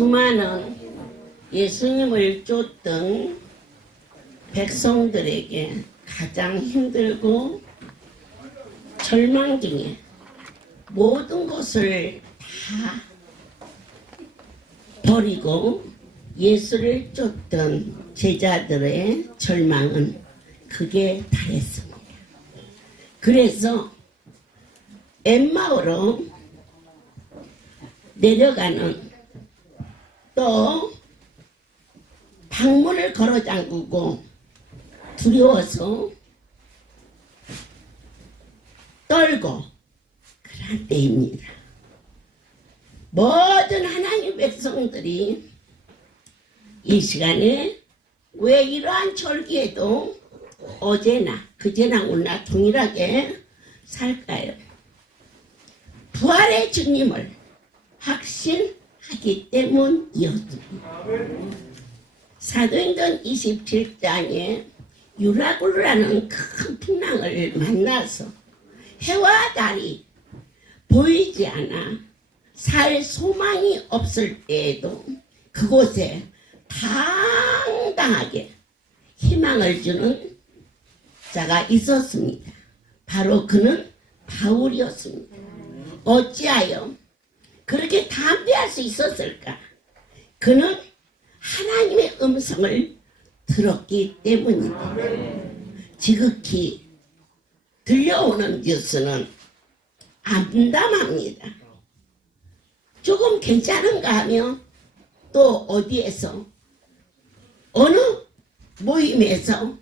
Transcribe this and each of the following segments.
수많은 예수님을 쫓던 백성들에게 가장 힘들고 절망 중에 모든 것을 다 버리고 예수를 쫓던 제자들의 절망은 극에 달했습니다. 그래서 엠마오로 내려가는 또 방문을 걸어 잠그고 두려워서 떨고 그럴 때입니다. 모든 하나님 백성들이 이 시간에 왜 이러한 절기에도 어제나 그제나 오나 동일하게 살까요? 부활의 주님을 확신하기 때문이었습니다. 사도행전 27장에 유라굴라는 큰 풍랑을 만나서 해와 달이 보이지 않아 살 소망이 없을 때에도 그곳에 당당하게 희망을 주는 자가 있었습니다. 바로 그는 바울이었습니다. 어찌하여 그렇게 담대할 수 있었을까? 그는 하나님의 음성을 들었기 때문입니다. 지극히 들려오는 뉴스는 암담합니다. 조금 괜찮은가 하면 또 어디에서 어느 모임에서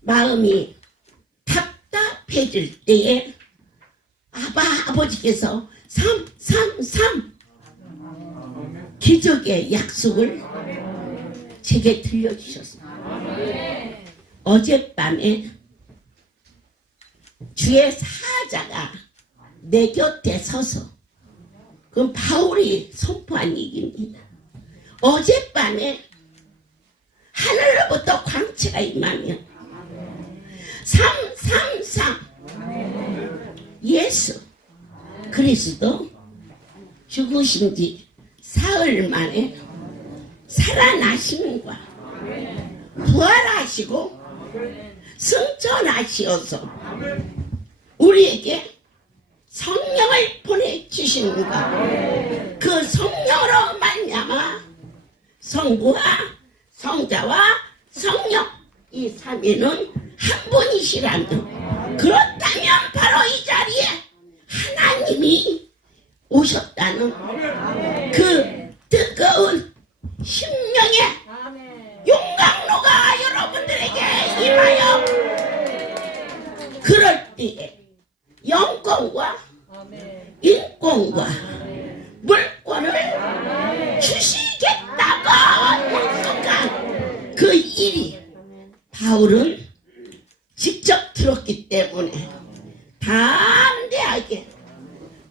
마음이 답답해질 때에 아버지께서 333 기적의 약속을 제게 들려주셨습니다. 어젯밤에 주의 사자가 내 곁에 서서 그건 바울이 선포한 얘기입니다. 어젯밤에 하늘로부터 광채가 임하며 333 예수 그리스도 죽으신 지 사흘 만에 살아나심과 부활하시고 승천하시어서 우리에게 성령을 보내주시는가. 그 성령으로 말미암아 성부와 성자와 성령 이 삼위는 한 분이시라며, 그렇다면 바로 이 자리에 하나님이 오셨다는 그 뜨거운 심령의 용광로가 여러분들에게 임하여 그럴 때에 영권과 인권과 물권을 주시겠다고 약속한 그 일이 바울은 직접 들었기 때문에 담대하게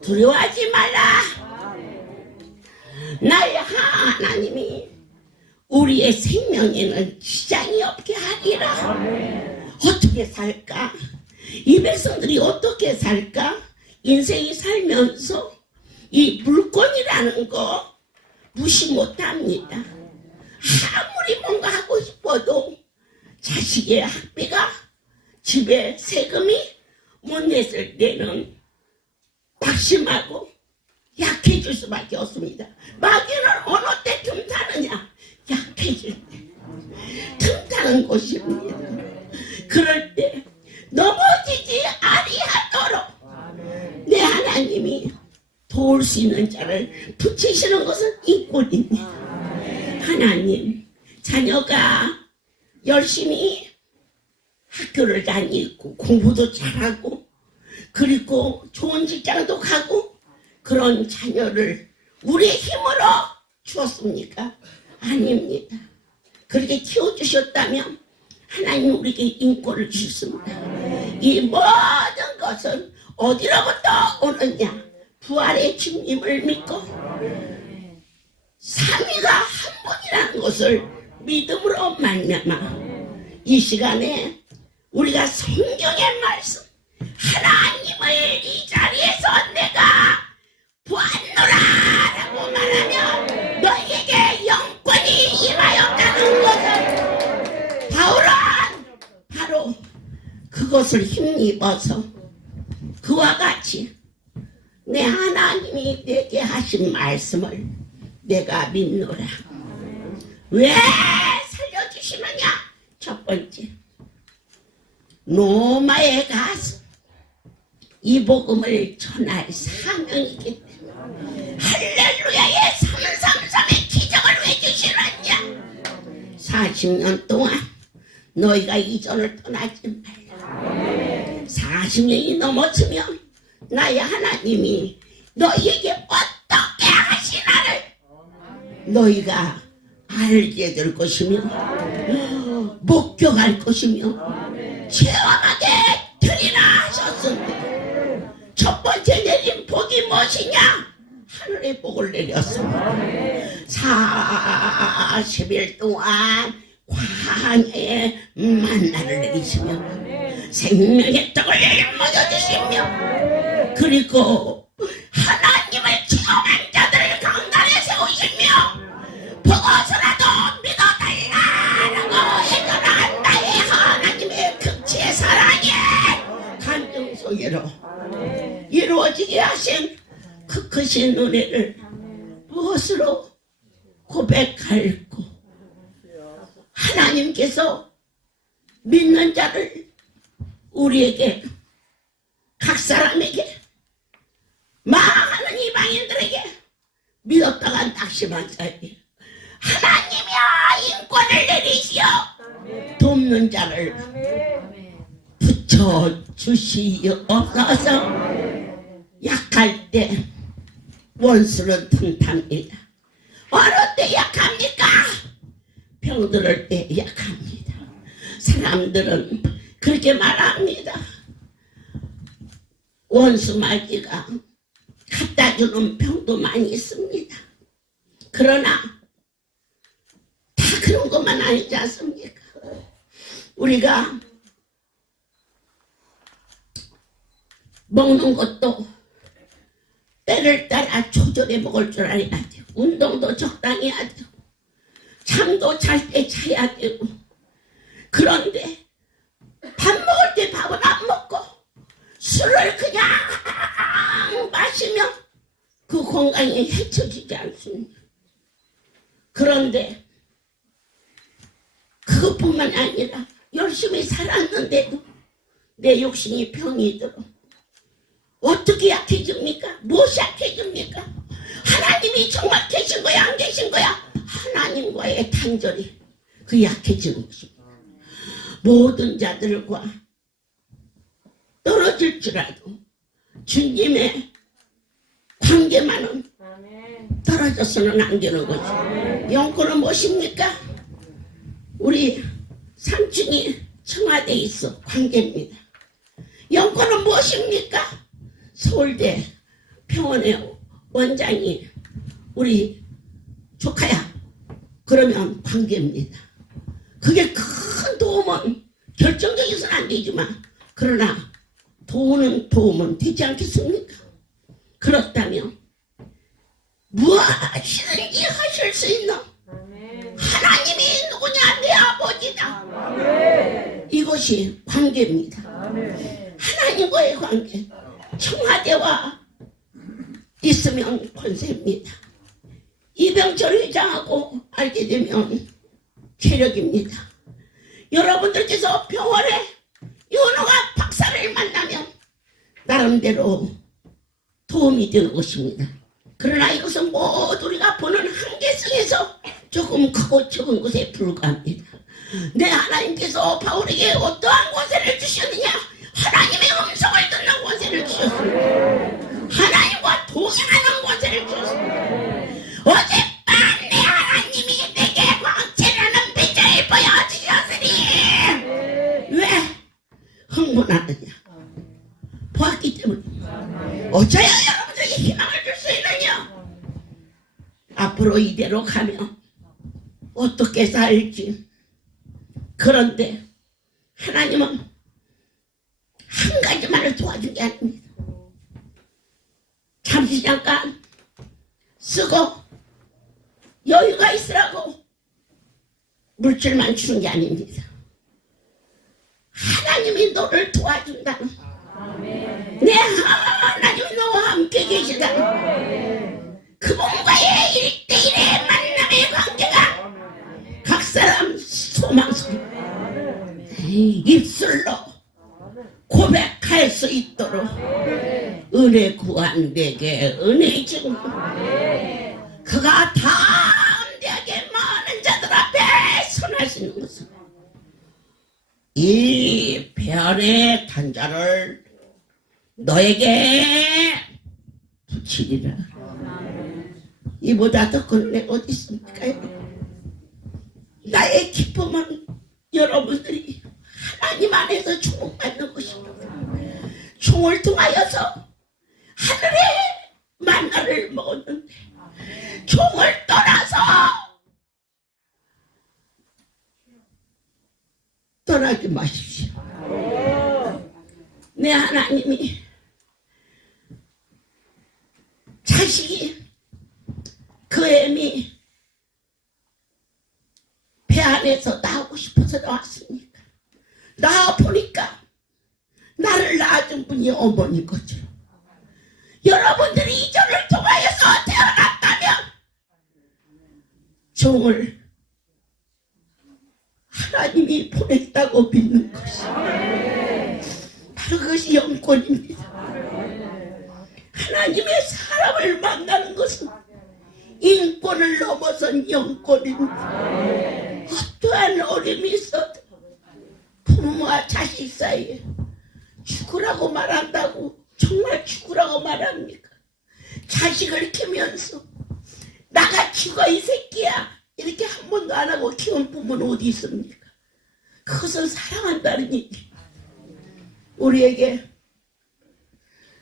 두려워하지 말라. 나의 하나님이 우리의 생명에는 지장이 없게 하리라. 어떻게 살까? 이 백성들이 어떻게 살까? 인생이 살면서 이 물건이라는 거 무시 못합니다. 아무리 뭔가 하고 싶어도 자식의 학비가 집에 세금이 못 냈을 때는 낙심하고 약해질 수밖에 없습니다. 마귀는 어느 때 틈타느냐? 약해질 때 틈타는 곳입니다. 그럴 때 넘어지지 아니하도록 내 하나님이 도울 수 있는 자를 붙이시는 것은 인권입니다. 하나님, 자녀가 열심히 학교를 다니고 공부도 잘하고 그리고 좋은 직장도 가고 그런 자녀를 우리의 힘으로 주었습니까? 아닙니다. 그렇게 키워주셨다면 하나님 우리에게 인권을 주셨습니다. 이 모든 것은 어디로부터 오느냐? 부활의 주님을 믿고 삼위가 한 분이라는 것을 믿음으로 말미암아 이 시간에 우리가 성경의 말씀 하나님을 이 자리에서 내가 보았노라 라고 말하면 옷을 힘입어서 그와 같이 내 하나님이 내게 하신 말씀을 내가 믿노라. 왜 살려주시느냐? 첫 번째, 로마에 가서 이 복음을 전할 사명이기 때문에. 할렐루야의 333의 기적을 왜 주시느냐? 40년 동안 너희가 이전을 떠나지 말라. 40년이 넘었으면 나의 하나님이 너희에게 어떻게 하시나를 너희가 알게 될 것이며 목격할 것이며 체험하게 되리라 하셨습니다. 첫 번째 내린 복이 무엇이냐? 하늘의 복을 내렸습니다. 40일 동안 광야에 만나를 내리시며 생명의 떡을 먹여주시며 그리고 하나님을 체험한 자들을 강단에 세우시며 보고서라도 믿어달라라고 해결한 나의 하나님의 극치의 사랑에 간증 소개로 이루어지게 하신 그 크신 은혜를 무엇으로 고백할고 하나님께서 믿는 자를 우리에게 각 사람에게 많은 이방인들에게 믿었다가 낙심한 자에게 하나님이여 인권을 내리시어 돕는 자를 붙여주시옵소서. 약할 때 원수는 튼탑니다. 어느 때 약합니까? 병들을 때 약합니다. 사람들은 그렇게 말합니다. 원수 마귀가 갖다주는 병도 많이 있습니다. 그러나 다 그런 것만 아니지 않습니까? 우리가 먹는 것도 때를 따라 조절해 먹을 줄 알아야 돼요. 운동도 적당히 해야 돼요. 잠도 잘 때 자야 되고. 그런데 밥 먹을 때 밥은 안 먹고 술을 그냥 마시면 그 건강에 해쳐지지 않습니다. 그런데 그것뿐만 아니라 열심히 살았는데도 내 욕심이 병이 들어. 어떻게 약해집니까? 무엇이 약해집니까? 하나님이 정말 계신 거야 안 계신 거야? 하나님과의 단절이 그 약해지는 것입니다. 모든 자들과 떨어질지라도 주님의 관계만은 떨어져서는 안 되는 거죠. 영권은 무엇입니까? 우리 삼촌이 청와대에 있어 관계입니다. 영권은 무엇입니까? 서울대 병원의 원장이 우리 조카야. 그러면 관계입니다. 그게 큰 도움은 결정적이서는 안 되지만 그러나 도움은 되지 않겠습니까? 그렇다면 무엇이든지 하실 수 있는 하나님이 누구냐? 내 아버지다. 이것이 관계입니다. 하나님과의 관계. 청와대와 있으면 권세입니다. 이병철 회장하고 알게 되면 체력입니다. 여러분들께서 병원에 윤호가 박사를 만나면 나름대로 도움이 되는 것입니다. 그러나 이것은 모두 우리가 보는 한계성에서 조금 크고 적은 것에 불과합니다. 내 하나님께서 바울에게 어떠한 권세를 주셨느냐? 하나님의 음성을 듣는 권세를 주셨습니다. 하나님과 동행하는 권세를 주셨습니다. 어젯밤 내 하나님이 내게 광채라는 빛을 보여주셨으니 왜 흥분하느냐? 보았기 때문에. 어쩌야 여러분들에게 희망을 줄 수 있느냐? 앞으로 이대로 가면 어떻게 살지? 그런데 하나님은 한 가지만을 도와준 게 아닙니다. 잠시 잠깐 쓰고 여유가 있으라고 물질만 주는 게 아닙니다. 하나님이 너를 도와준다. 내 하나님이 너와 함께 계시다. 그분과의 1대1의 만남의 관계가 각 사람 소망스러워 입술로 고백할 수 있도록 은혜 구한 내게 은혜 중 그가 담대하게 많은 자들 앞에 선하시는 것은 이 별의 단자를 너에게 붙이리라. 이보다 더 큰 은혜가 어디 있습니까? 나의 기쁨은 여러분들이 하나님 안에서 축복받는 것입니다. 종을 통하여서 하늘의 만나를 먹었는데 종을 떠나서 떠나지 마십시오. 내 하나님이 자식이 그 애미 배 안에서 나오고 싶어서 나왔으니까 나와보니까 나를 낳아준 분이 어머니 거죠. 여러분들이 이전을 통하여서 태어났다면 종을 하나님이 보냈다고 믿는 것이 바로 그것이 영권입니다. 하나님의 사람을 만나는 것은 인권을 넘어선 영권입니다. 어떠한 어려움이 있어도 부모와 자식 사이에 죽으라고 말한다고 정말 죽으라고 말합니까? 자식을 키우면서 나가 죽어 이 새끼야 이렇게 한 번도 안 하고 키운 부모는 어디 있습니까? 그것은 사랑한다는 얘기. 우리에게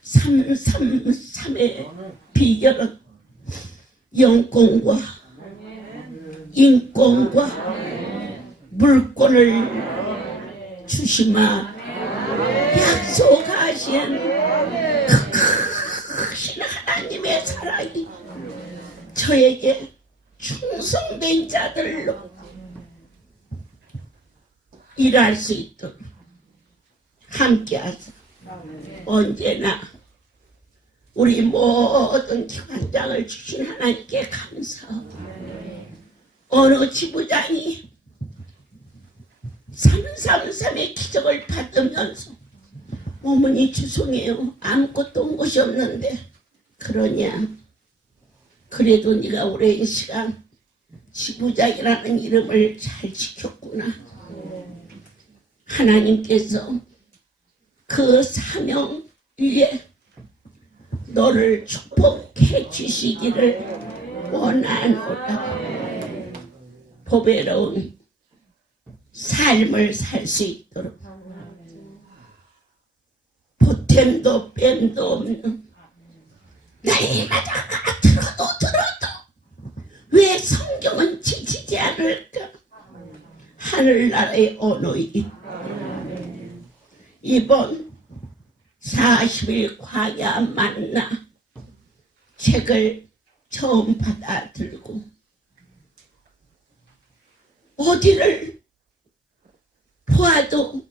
333의 비결은 영권과 인권과 물권을 주시마 약속하신 그 크신 하나님의 사랑이 저에게 충성된 자들로 일할 수 있도록 함께하사 언제나 우리 모든 기관장을 주신 하나님께 감사하고 어느 지부장이 333의 기적을 받으면서 어머니 죄송해요 아무것도 온 것이 없는데 그러냐 그래도 네가 오랜 시간 지부장이라는 이름을 잘 지켰구나. 하나님께서 그 사명 위에 너를 축복해 주시기를 원하노라. 보배로운 삶을 살 수 있도록 보탬도 뺨도 없는 날마다 들어도 왜 성경은 지치지 않을까? 하늘나라의 언어이기 이번 40일 광야 만나 책을 처음 받아들고 어디를 보아도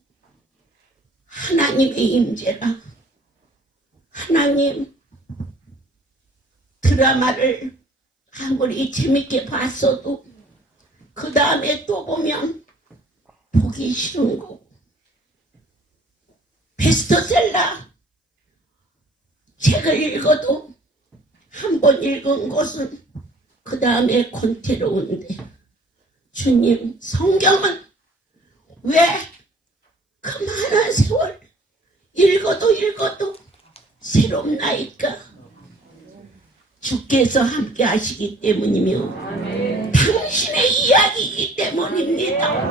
하나님의 임재가 하나님 드라마를 아무리 재밌게 봤어도 그 다음에 또 보면 보기 싫은 거고 베스트셀러 책을 읽어도 한 번 읽은 것은 그 다음에 권태로운데 주님 성경은 왜 그 많은 세월 읽어도 새롭나이까? 주께서 함께 하시기 때문이며 당신의 이야기이기 때문입니다.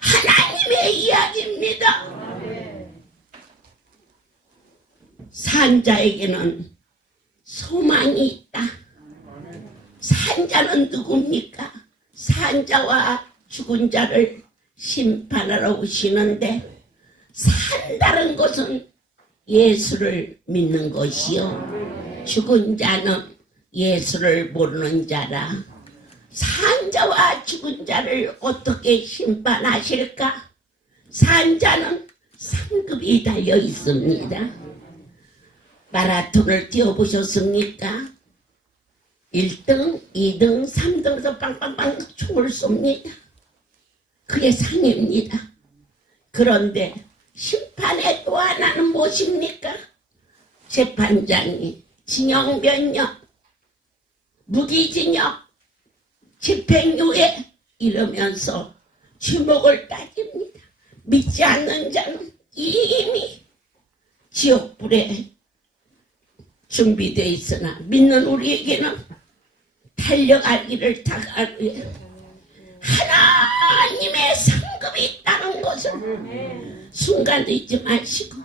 하나님의 이야기입니다. 산자에게는 소망이 있다. 산자는 누굽니까? 산자와 죽은 자를 심판하러 오시는데 산다는 것은 예수를 믿는 것이요 죽은 자는 예수를 모르는 자라. 산자와 죽은 자를 어떻게 심판하실까? 산자는 상급이 달려 있습니다. 마라톤을 뛰어보셨습니까? 1등, 2등, 3등에서 빵빵빵 총을 쏩니다. 그게 상입니다. 그런데 심판의 또 하나는 무엇입니까? 재판장이 징역 몇 년, 무기징역, 집행유예 이러면서 주목을 따집니다. 믿지 않는 자는 이미 지옥불에 준비되어 있으나 믿는 우리에게는 달려갈 길을 다가갈 위해 하나님의 상급이 있다는 것을 순간도 잊지 마시고,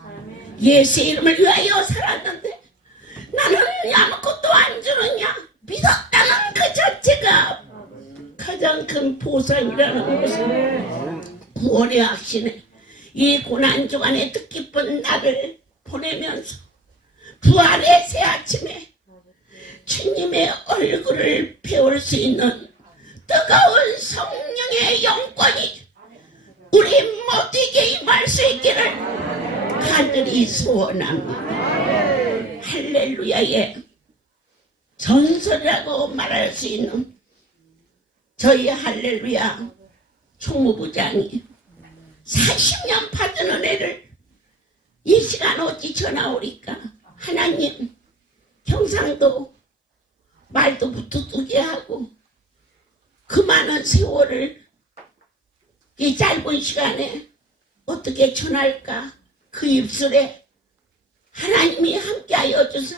예수의 이름을 위하여 살았는데 나는 아무것도 안 주느냐, 믿었다는 그 자체가 가장 큰 보상이라는 것을, 구원의 확신에 이 고난 주간에 뜻깊은 날을 보내면서 부활의 새 아침에 주님의 얼굴을 배울 수 있는 뜨거운 성령의 영권이 우리 모두에게 임할 수 있기를 간절히 소원합니다. 할렐루야의 전설이라고 말할 수 있는 저희 할렐루야 총무부장이 40년 받은 은혜를 이 시간 어찌 전화 오니까 하나님, 형상도 말도 무뚝뚝이 하고 그 많은 세월을 이 짧은 시간에 어떻게 전할까? 그 입술에 하나님이 함께하여 주사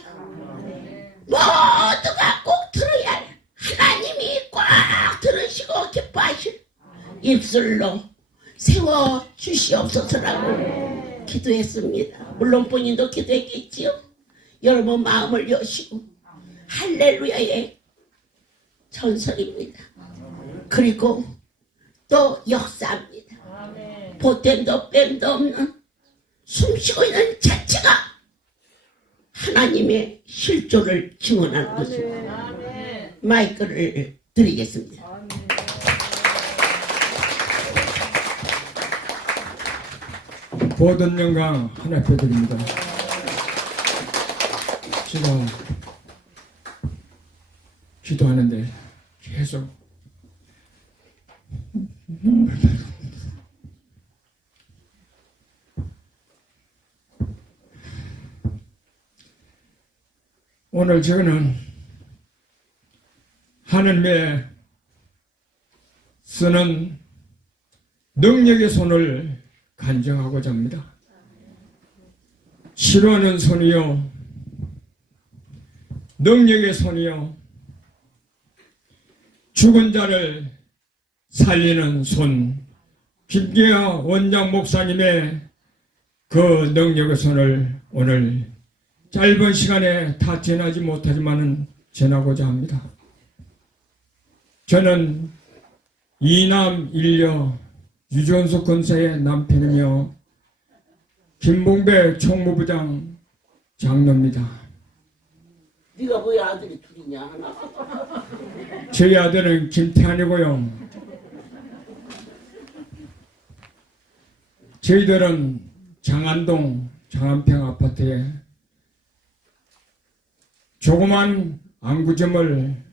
모두가 꼭 들어야 할, 하나님이 꽉 들으시고 기뻐하실 입술로 세워 주시옵소서라고 기도했습니다. 물론 본인도 기도했겠지요. 여러분 마음을 여시고 할렐루야의 전설입니다. 그리고 또 역사입니다. 보탬도 뺨도 없는 숨쉬고 있는 자체가 하나님의 실조를 증언하는 것입니다. 마이크를 드리겠습니다. 모든 영광 하나님께 드립니다. 제가 기도하는데 계속 오늘 저는 하나님의 쓰는 능력의 손을 간증하고자 합니다. 치료하는 손이요, 능력의 손이요, 죽은 자를 살리는 손, 김기아 원장 목사님의 그 능력의 손을 오늘 짧은 시간에 다 전하지 못하지만은 전하고자 합니다. 저는 이남 일녀 유전수 권사의 남편이며 김봉배 총무부장 장로입니다. 네가 왜 아들이 둘이냐 하나? 저희 아들은 김태환이고요. 저희들은 장안동 장안평 아파트에 조그만 안구점을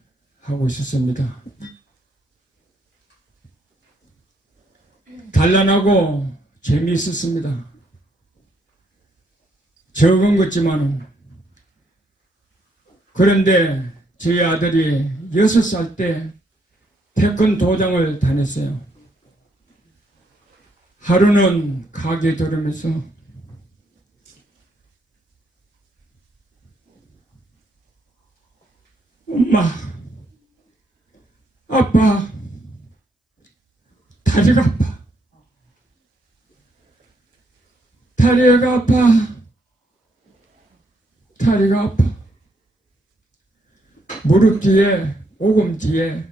하고 있었습니다. 단란하고 재미있었습니다. 적은 것지만 그런데 저희 아들이 6살 때 태권도장을 다녔어요. 하루는 가게 들으면서 엄마, 아빠, 다리가 아파. 다리가 아파. 다리가 아파. 무릎 뒤에, 오금 뒤에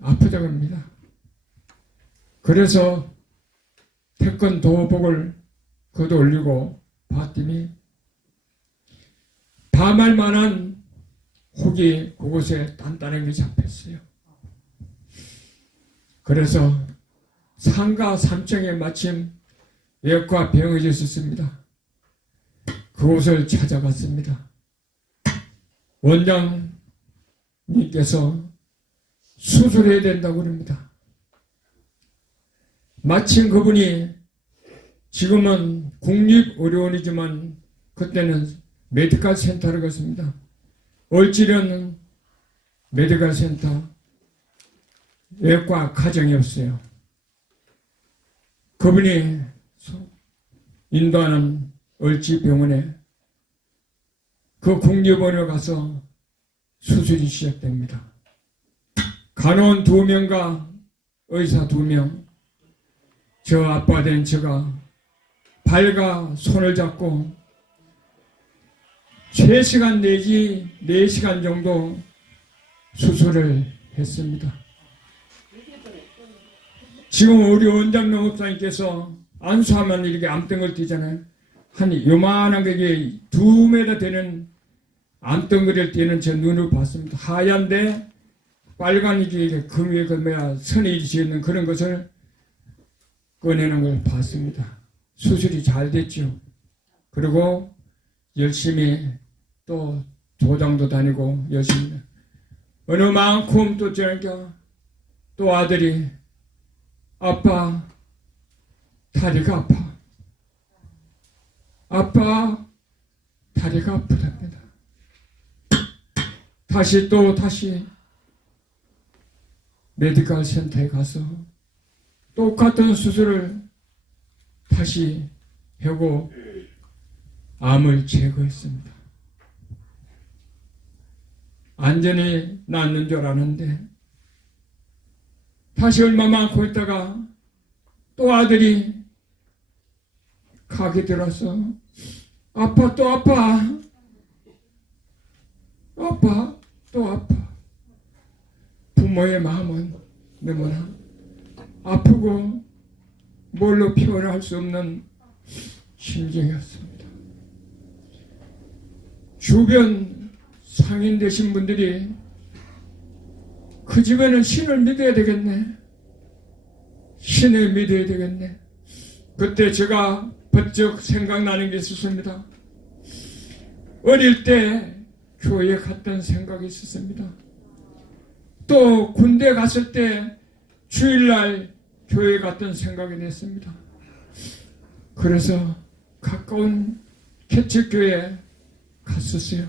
아프다고 합니다. 그래서 태권도복을 걷어올리고 봤더니 밤할 만한 혹이 그곳에 단단한 게 잡혔어요. 그래서 상가 3층에 마침 외과 병원이 있었습니다. 그곳을 찾아갔습니다. 원장님께서 수술해야 된다고 그럽니다. 마침 그분이 지금은 국립의료원이지만 그때는 메디컬 센터를 갔습니다. 얼지는 메디컬 센터 외과 가정이었어요. 그분이 인도하는 얼지병원에 그 국립원에 가서 수술이 시작됩니다. 간호원 2명과 의사 2명, 저 아빠 된 제가 발과 손을 잡고 3시간 내지 4시간 정도 수술을 했습니다. 지금 우리 원장님 목사님께서 안수하면 이렇게 암덩어리 뛰잖아요. 한 요만한 게 2m 되는 암덩어리를 뛰는 제 눈으로 봤습니다. 하얀데 빨간 이게 금위에 그 선이 지는 그런 것을 꺼내는 걸 봤습니다. 수술이 잘 됐죠. 그리고 열심히 또 도장도 다니고 열심히 어느 만큼 또 저니까 또 아들이 아빠 다리가 아파. 아빠 다리가 아프답니다. 다시 메디컬 센터에 가서 똑같은 수술을 다시 하고 암을 제거했습니다. 안전히 낫는 줄 알았는데 다시 얼마만큼 있다가 또 아들이 각이 들어서 아빠 또 아파. 아빠 또 아파. 부모의 마음은 너무나 아프고 뭘로 표현할 수 없는 심정이었습니다. 주변 상인 되신 분들이 그 집에는 신을 믿어야 되겠네. 신을 믿어야 되겠네. 그때 제가 번쩍 생각나는 게 있었습니다. 어릴 때 교회에 갔던 생각이 있었습니다. 또 군대 갔을 때 주일날 교회 갔던 생각이 났습니다. 그래서 가까운 개척교회에 갔었어요.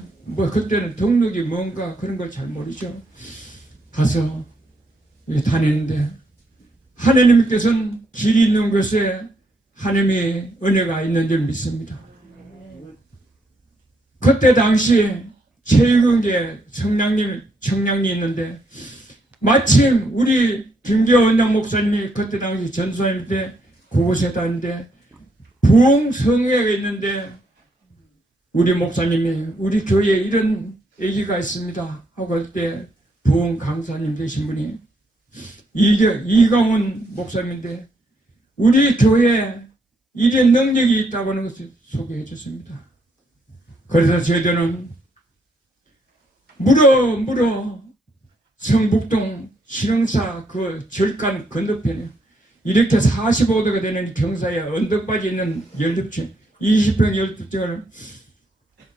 그때는 등록이 뭔가 그런 걸 잘 모르죠. 가서 다니는데 하나님께서는 길이 있는 곳에 하나님의 은혜가 있는 줄 믿습니다. 그때 당시 최유근계 청량리 있는데 마침 우리 김계호 원장 목사님이 그때 당시 전수하님 때 그곳에 다니는데 부흥성회가 있는데 우리 목사님이 우리 교회에 이런 얘기가 있습니다 하고 할 때 부흥 강사님 되신 분이 이강훈 목사님인데 우리 교회에 이런 능력이 있다고 하는 것을 소개해 줬습니다. 그래서 저희들은 무려 성북동 신흥사 그 절간 건너편에 이렇게 45도가 되는 경사에 언덕바지 있는 연립층 20평 연립층을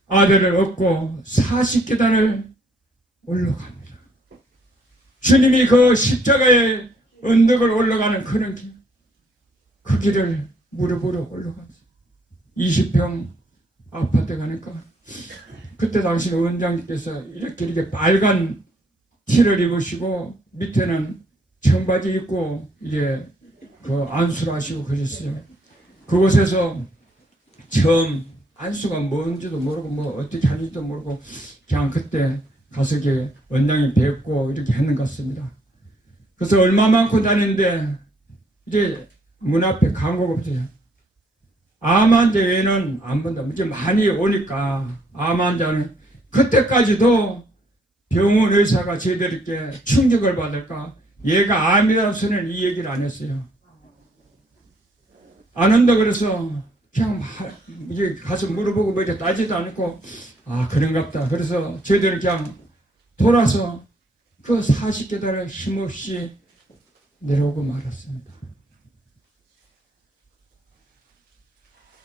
아들을 얻고 40계단을 올라갑니다. 주님이 그 십자가의 언덕을 올라가는 그런 길, 그 길을 무릎으로 올라갔어요. 20평 아파트 가니까 그때 당시 원장님께서 이렇게 빨간 티를 입으시고 밑에는 청바지 입고 이제 그 안수를 하시고 그러셨어요. 그곳에서 처음 안수가 뭔지도 모르고 뭐 어떻게 하는지도 모르고 그냥 그때 가서 원장님 뵙고 이렇게 했는 것 같습니다. 그래서 얼마 많고 다니는데 이제 문 앞에 광고가 없어요. 암 환자 외에는 안 본다. 이제 많이 오니까 암 환자는 그때까지도 병원 의사가 저희들에게 충격을 받을까 얘가 암이라서는 이 얘기를 안 했어요. 안 한다 그래서 그냥 이제 가서 물어보고 뭐 이렇게 따지도 않고 아 그런갑다. 그래서 저희들은 그냥 돌아서 그 40계단을 힘없이 내려오고 말았습니다.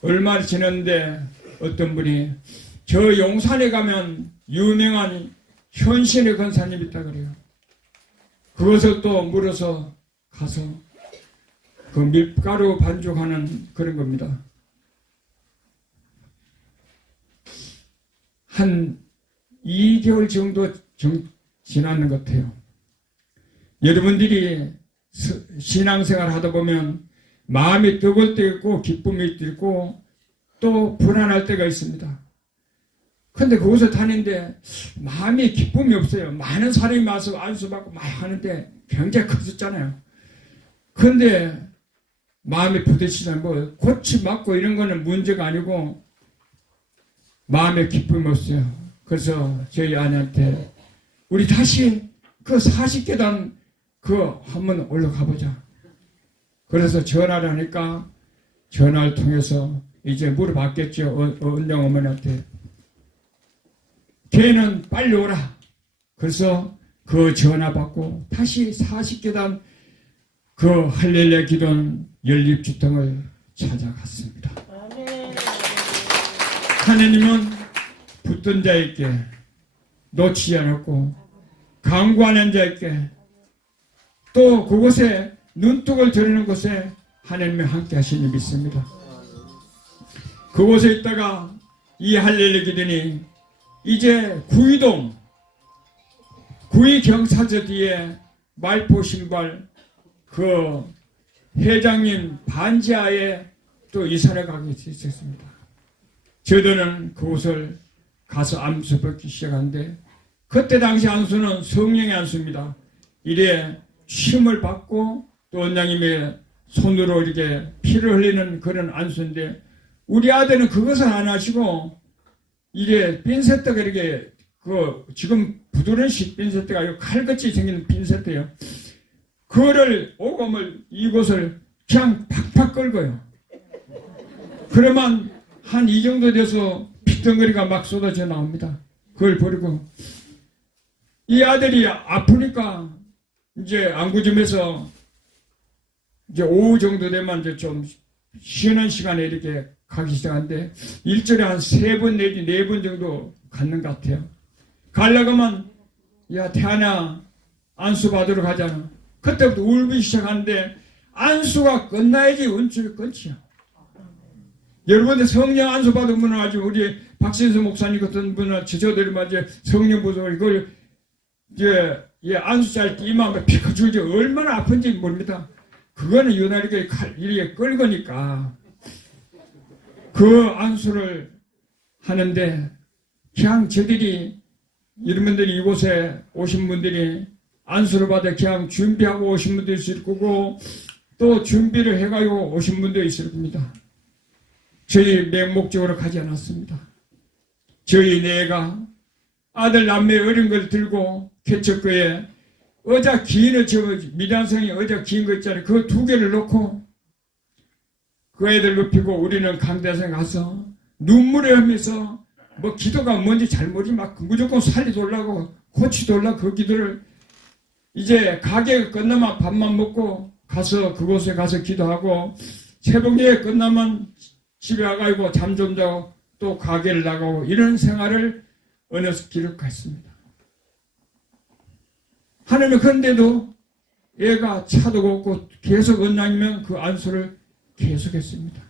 얼마 지났는데 어떤 분이 저 용산에 가면 유명한 현신의 권사님 있다 그래요. 그것을 또 물어서 가서 그 밀가루 반죽하는 그런 겁니다. 한 2개월 정도 지나는 것 같아요. 여러분들이 신앙생활 하다 보면 마음이 뜨거울 때 있고 기쁨이 있고 또 불안할 때가 있습니다. 근데 그곳에 다니는데 마음이 기쁨이 없어요. 많은 사람이 와서 안수받고 막 하는데 굉장히 커졌잖아요. 근데 마음이 부딪히잖아요. 뭐 고치 맞고 이런 거는 문제가 아니고 마음에 기쁨이 없어요. 그래서 저희 아내한테 우리 다시 그 40계단 한번 올라가 보자. 그래서 전화를 하니까 전화를 통해서 이제 물어봤겠죠. 은영 어머니한테. 걔는 빨리 오라. 그래서 그 전화 받고 다시 40계단 그 할렐루야 기도원 연립주통을 찾아갔습니다. 하나님은 붙든 자에게 놓치지 않았고 강구하는 자에게 또 그곳에 눈독을 들이는 곳에 하나님이 함께 하시니 믿습니다. 그곳에 있다가 이 할렐루야 기도원이 이제 구의동 구의경찰서 뒤에 말포 신발 그 회장님 반지하에 또 이사를 가게 있었습니다. 저들은 그곳을 가서 안수 받기 시작하는데 그때 당시 안수는 성령의 안수입니다. 이래 쉼을 받고 또 원장님의 손으로 이렇게 피를 흘리는 그런 안수인데 우리 아들은 그것을 안 하시고 이게 핀세트가 이렇게 지금 부드러운식 핀세트가 아니고 칼같이 생긴 핀세트예요. 그거를 오금을 이곳을 그냥 팍팍 끌고요. 그러면 한 이 정도 돼서 핏덩어리가 막 쏟아져 나옵니다. 그걸 버리고 이 아들이 아프니까 이제 안구점에서 이제 오후 정도 되면 이제 좀 쉬는 시간에 이렇게 가기 시작하는데 일주일에 한 3번 내지 4번 정도 갔는 것 같아요. 가려고 하면 야 태안아 안수 받으러 가잖아. 그때부터 울기 시작하는데 안수가 끝나야지 은총이 끊지요. 여러분들 성령 안수 받은 분은 아주 우리 박신수 목사님 같은 분은 저들이 맞아 성령 부족을 이걸 이제 안수 잘 때 이마에 피가 줄지 얼마나 아픈지 모릅니다. 그거는 유난하게 이렇게 끌거니까 그 안수를 하는데 그냥 저들이 여러분들이 이곳에 오신 분들이 안수를 받아 그냥 준비하고 오신 분도 있을 거고 또 준비를 해가지고 오신 분도 있을 겁니다. 저희 맹목적으로 가지 않았습니다. 저희 내가 아들 남매 어린 걸 들고 개척교에 의자 긴 미량성이 의자 긴 거 있잖아요. 그 2개를 놓고 그 애들 눕히고 우리는 강대상에 가서 눈물을 흘리면서 뭐 기도가 뭔지 잘 모르지 막 무조건 살리돌라고 고치돌라 그 기도를 이제 가게가 끝나면 밥만 먹고 가서 그곳에 가서 기도하고 새벽에 끝나면 집에 와가지고 잠 좀 자고 또 가게를 나가고 이런 생활을 어느 기록했습니다. 하나님은 그런데도 애가 차도 없고 계속 원장이면 그 안수를 계속했습니다.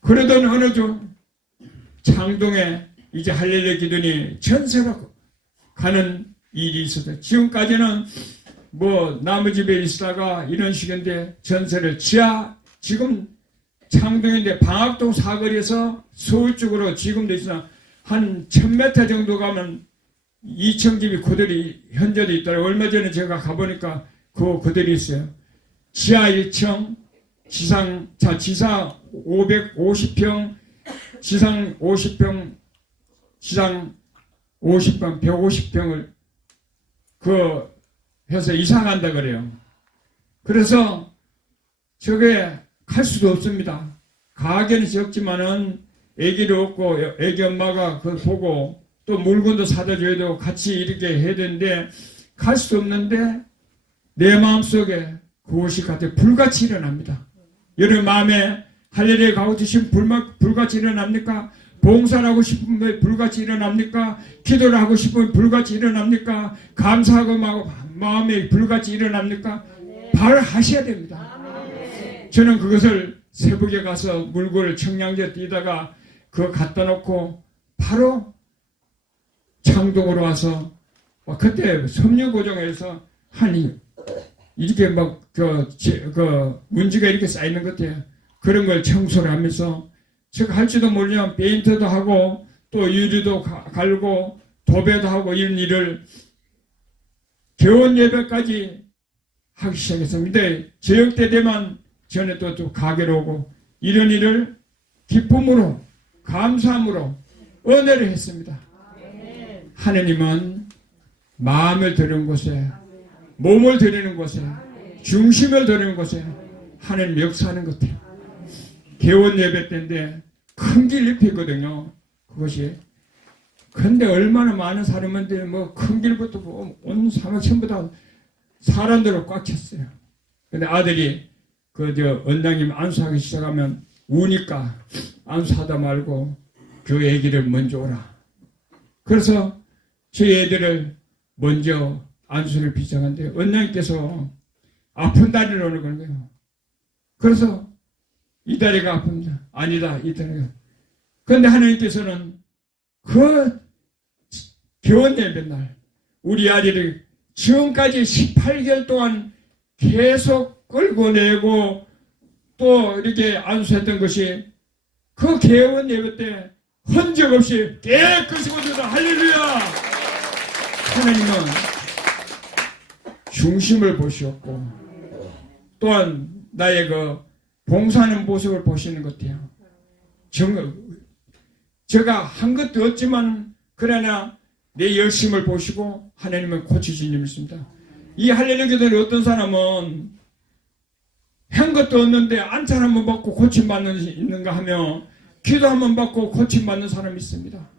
그러던 어느 중 창동에 이제 할렐루야 기도원이 전세로 가는 일이 있었어요. 지금까지는 뭐 남의 집에 있다가 이런 식인데 전세를 지금 창동인데 방학동 사거리에서 서울 쪽으로 지금도 있으나 한 1000m 정도 가면 2층 집이 그대로 현재도 있더라고요. 얼마 전에 제가 가보니까 그대로 있어요. 지하 1층, 지상 550평, 지상 50평, 지상 50평, 150평을 해서 이사 간다 그래요. 그래서 저게 갈 수도 없습니다. 가게는 적지만은 애기를 얻고 애기 엄마가 그걸 보고 또 물건도 사다 줘야 되고 같이 이렇게 해야 되는데 갈 수 없는데 내 마음속에 그것이 갑자기 불같이 일어납니다. 여러분 마음에 할례를 가고 싶으면 불같이 일어납니까? 봉사를 하고 싶으면 불같이 일어납니까? 기도를 하고 싶으면 불같이 일어납니까? 감사하고 마음에 불같이 일어납니까? 바로 하셔야 됩니다. 저는 그것을 새벽에 가서 물고를 청량제 뛰다가 그거 갖다 놓고 바로 창동으로 와서 그때 섬유고정에서 한 이렇게 문지가 이렇게 쌓이는 것 같아요. 그런 걸 청소를 하면서 제가 할지도 모르지만 페인트도 하고 또 유리도 갈고 도배도 하고 이런 일을 개원 예배까지 하기 시작했습니다. 저녁 때 되면 전에 또 가게로 오고 이런 일을 기쁨으로 감사함으로 은혜를 했습니다. 하느님은 마음을 드리는 곳에 몸을 드리는 곳에 중심을 드리는 곳에 하나님 역사하는 것 같아요. 개원 예배 때인데 큰 길 옆에 있거든요. 그것이. 근데 얼마나 많은 사람인데 큰 길부터 온 사막 전부 다 사람들로 꽉 찼어요. 근데 아들이 원장님 안수하기 시작하면 우니까 안수하다 말고 그 애기를 먼저 오라. 그래서 저 애들을 먼저 안수를 비정한데 원장님께서 아픈 다리를 오는 거예요. 그래서 이 다리가 아픕니다. 아니다, 이 다리가. 그런데 하나님께서는 그 개원 예배 날 우리 아이를 지금까지 18개월 동안 계속 끌고 내고 또 이렇게 안수했던 것이 그 개원 예배 때 흔적 없이 깨끗이 고쳐서 할렐루야! 하나님은 중심을 보시었고 또한 나의 봉사하는 모습을 보시는 것 같아요. 제가 한 것도 없지만 그러나 내 열심을 보시고 하나님은 고치신 일이 있습니다. 이 할렐루야 기도는 어떤 사람은 한 것도 없는데 안찬 한번 받고 고침받는 있는가 하며 기도 한번 받고 고침받는 사람이 있습니다.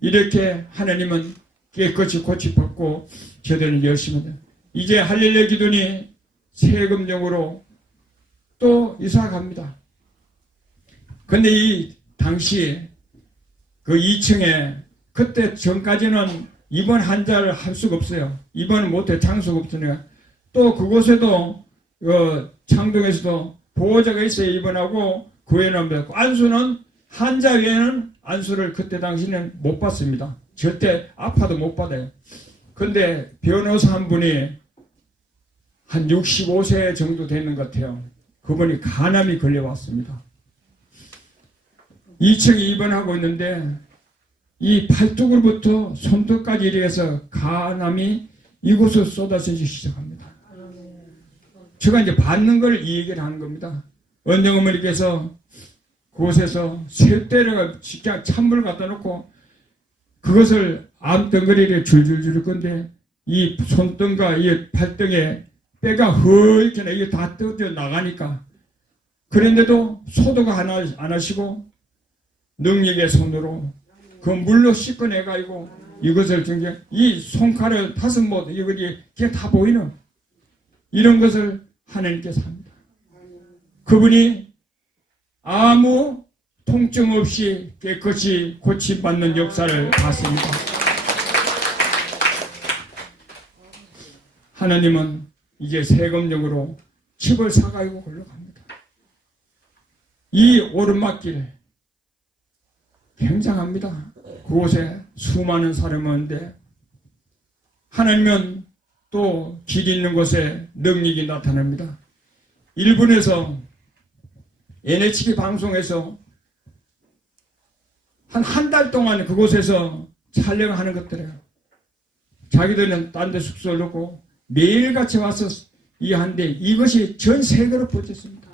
이렇게 하나님은 깨끗이 고침받고 저들은 열심히 합니다. 이제 할렐루야 기도니 세금령으로 또 이사 갑니다. 근데 이 당시 그 2층에 그때 전까지는 입원 환자를 할 수가 없어요. 입원을 못해 장소가 없으니까 또 그곳에도 창동에서도 보호자가 있어야 입원하고 그 외에는 안수는 환자 외에는 안수를 그때 당시는 못 받습니다. 절대 아파도 못 받아요. 근데 변호사 한 분이 한 65세 정도 되는 것 같아요. 그분이 간암이 걸려왔습니다. 2층에 입원하고 있는데 이 팔뚝으로부터 손톱까지 이래서 간암이 이곳으로 쏟아지기 시작합니다. 제가 이제 받는 걸 이 얘기를 하는 겁니다. 원정 어머니께서 그곳에서 쇠때려가 진짜 찬물 갖다 놓고 그것을 암덩어리를 줄줄줄 건데 이 손등과 이 팔등에 뼈가 허옇게 이게 다 떠져 나가니까 그런데도 소독 안 하시고 능력의 손으로 그 물로 씻어내가지고 이것을 중에 이 손칼을 다섯 못 이게 다 보이는 이런 것을 하나님께서 합니다. 그분이 아무 통증 없이 깨끗이 고침받는 역사를 봤습니다. 하나님은 이제 세금령으로 집을 사가지고 걸러갑니다. 이 오르막길 굉장합니다. 그곳에 수많은 사람이 오는데 하나님은 또 길 있는 곳에 능력이 나타납니다. 일본에서 NHK 방송에서 한 달 동안 그곳에서 촬영하는 것들이에요. 자기들은 딴 데 숙소를 놓고 매일같이 와서 이한데 이것이 전 세계로 퍼졌습니다.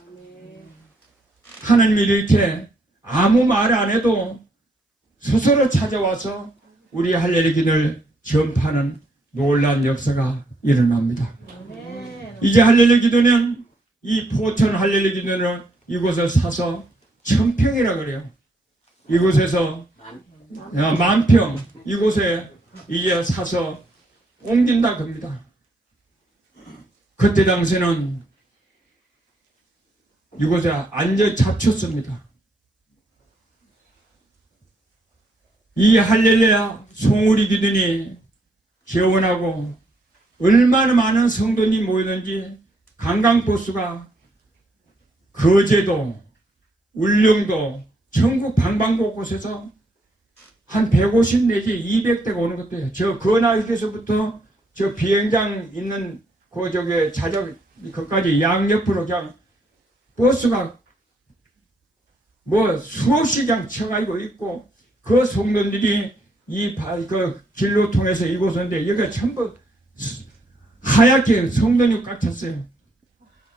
하나님이 이렇게 아무 말 안 해도 스스로 찾아와서 우리 할렐루야 기도를 전파하는 놀라운 역사가 일어납니다. 이제 할렐루야 기도는 이 포천 할렐루야 기도는 이곳을 사서 천평이라고 그래요. 이곳에서 만평 이곳에 이제 사서 옮긴다 겁니다. 그때 당시에는 이곳에 앉아 잡혔습니다. 이 할렐루야 송우리 기둥이 개원하고 얼마나 많은 성도님이 모이는지 관광버스가 거제도, 울릉도, 전국 방방곳곳에서 한 150 내지 200대가 오는 것도 해요. 저 건하에서부터 저 비행장 있는 그 저기 자적 거기까지 양옆으로 그냥 버스가 뭐 수없이 그냥 쳐가지고 있고 그 성도들이 그 길로 통해서 이곳인데 여기가 전부 하얗게 성도님 꽉 찼어요.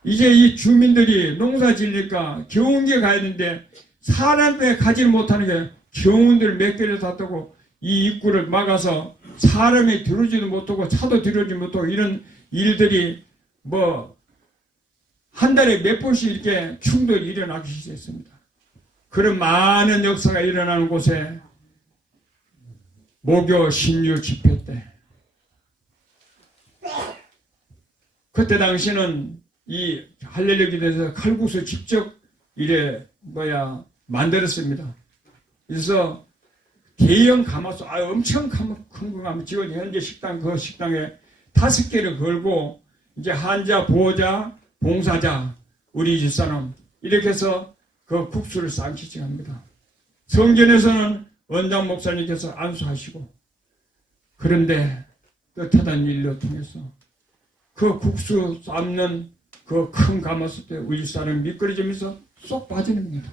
이제 이 주민들이 농사 지으니까 경운기에 가야 되는데 사람에 가지 못하는 게 경운들 몇 개를 샀다고 이 입구를 막아서 사람이 들어오지도 못하고 차도 들어오지 못하고 이런 일들이 뭐 한 달에 몇 번씩 이렇게 충돌이 일어나기 시작했습니다. 그런 많은 역사가 일어나는 곳에 목요 신유 집회 때 그때 당시는 이 할렐루야 기도에서 칼국수 직접 이래 만들었습니다. 그래서 대형 가마솥 엄청 큰 거 가마 지금 현재 식당 그 식당에 5개를 걸고 이제 한자 보호자 봉사자 우리 집사람 이렇게 해서 그 국수를 삶기 합니다. 성전에서는 원장 목사님께서 안수하시고 그런데 뜻하던 일로 통해서 그 국수 삶는 그 큰 가마솥에 우리 집사람이 미끄러지면서 쏙 빠지는 겁니다.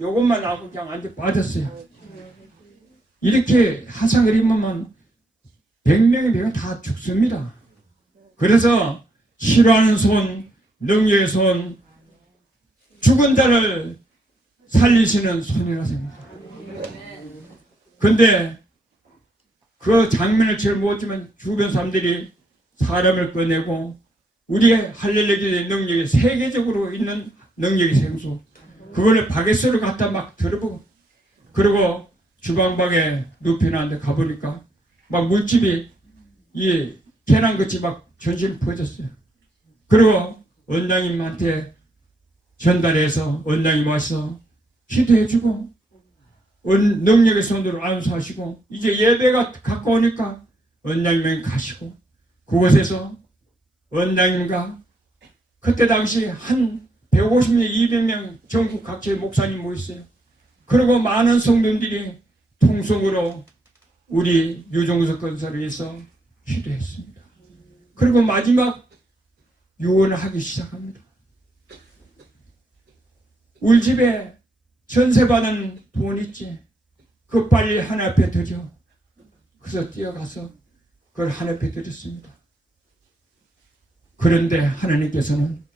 요것만 하고 그냥 완전 빠졌어요. 이렇게 화상을 입으면 100명이 100명 다 죽습니다. 그래서 싫어하는 손, 능력의 손, 죽은 자를 살리시는 손이라 생각합니다. 근데 그 장면을 제일 못지만 주변 사람들이 사람을 꺼내고 우리의 할렐루야 기도의 능력이 세계적으로 있는 능력이 생수 그걸 바게스로 갖다 막 들어보고 그리고 주방방에 눕혀놨는데 가보니까 막 물집이 이 계란같이 막 전신 퍼졌어요. 그리고 원장님한테 전달해서 원장님 와서 기도해주고 능력의 손으로 안수하시고 이제 예배가 가까우니까 원장님이 가시고 그곳에서 원장님과 그때 당시 한 150명, 200명 전국 각지의 목사님 모였어요. 그리고 많은 성도들이 통성으로 우리 유종석 건설을 위해서 기도했습니다. 그리고 마지막 유언을 하기 시작합니다. 우리 집에 전세받은 돈 있지? 그거 빨리 하나님께 드려. 그래서 뛰어가서 그걸 하나님께 드렸습니다. 그런데 하나님께서는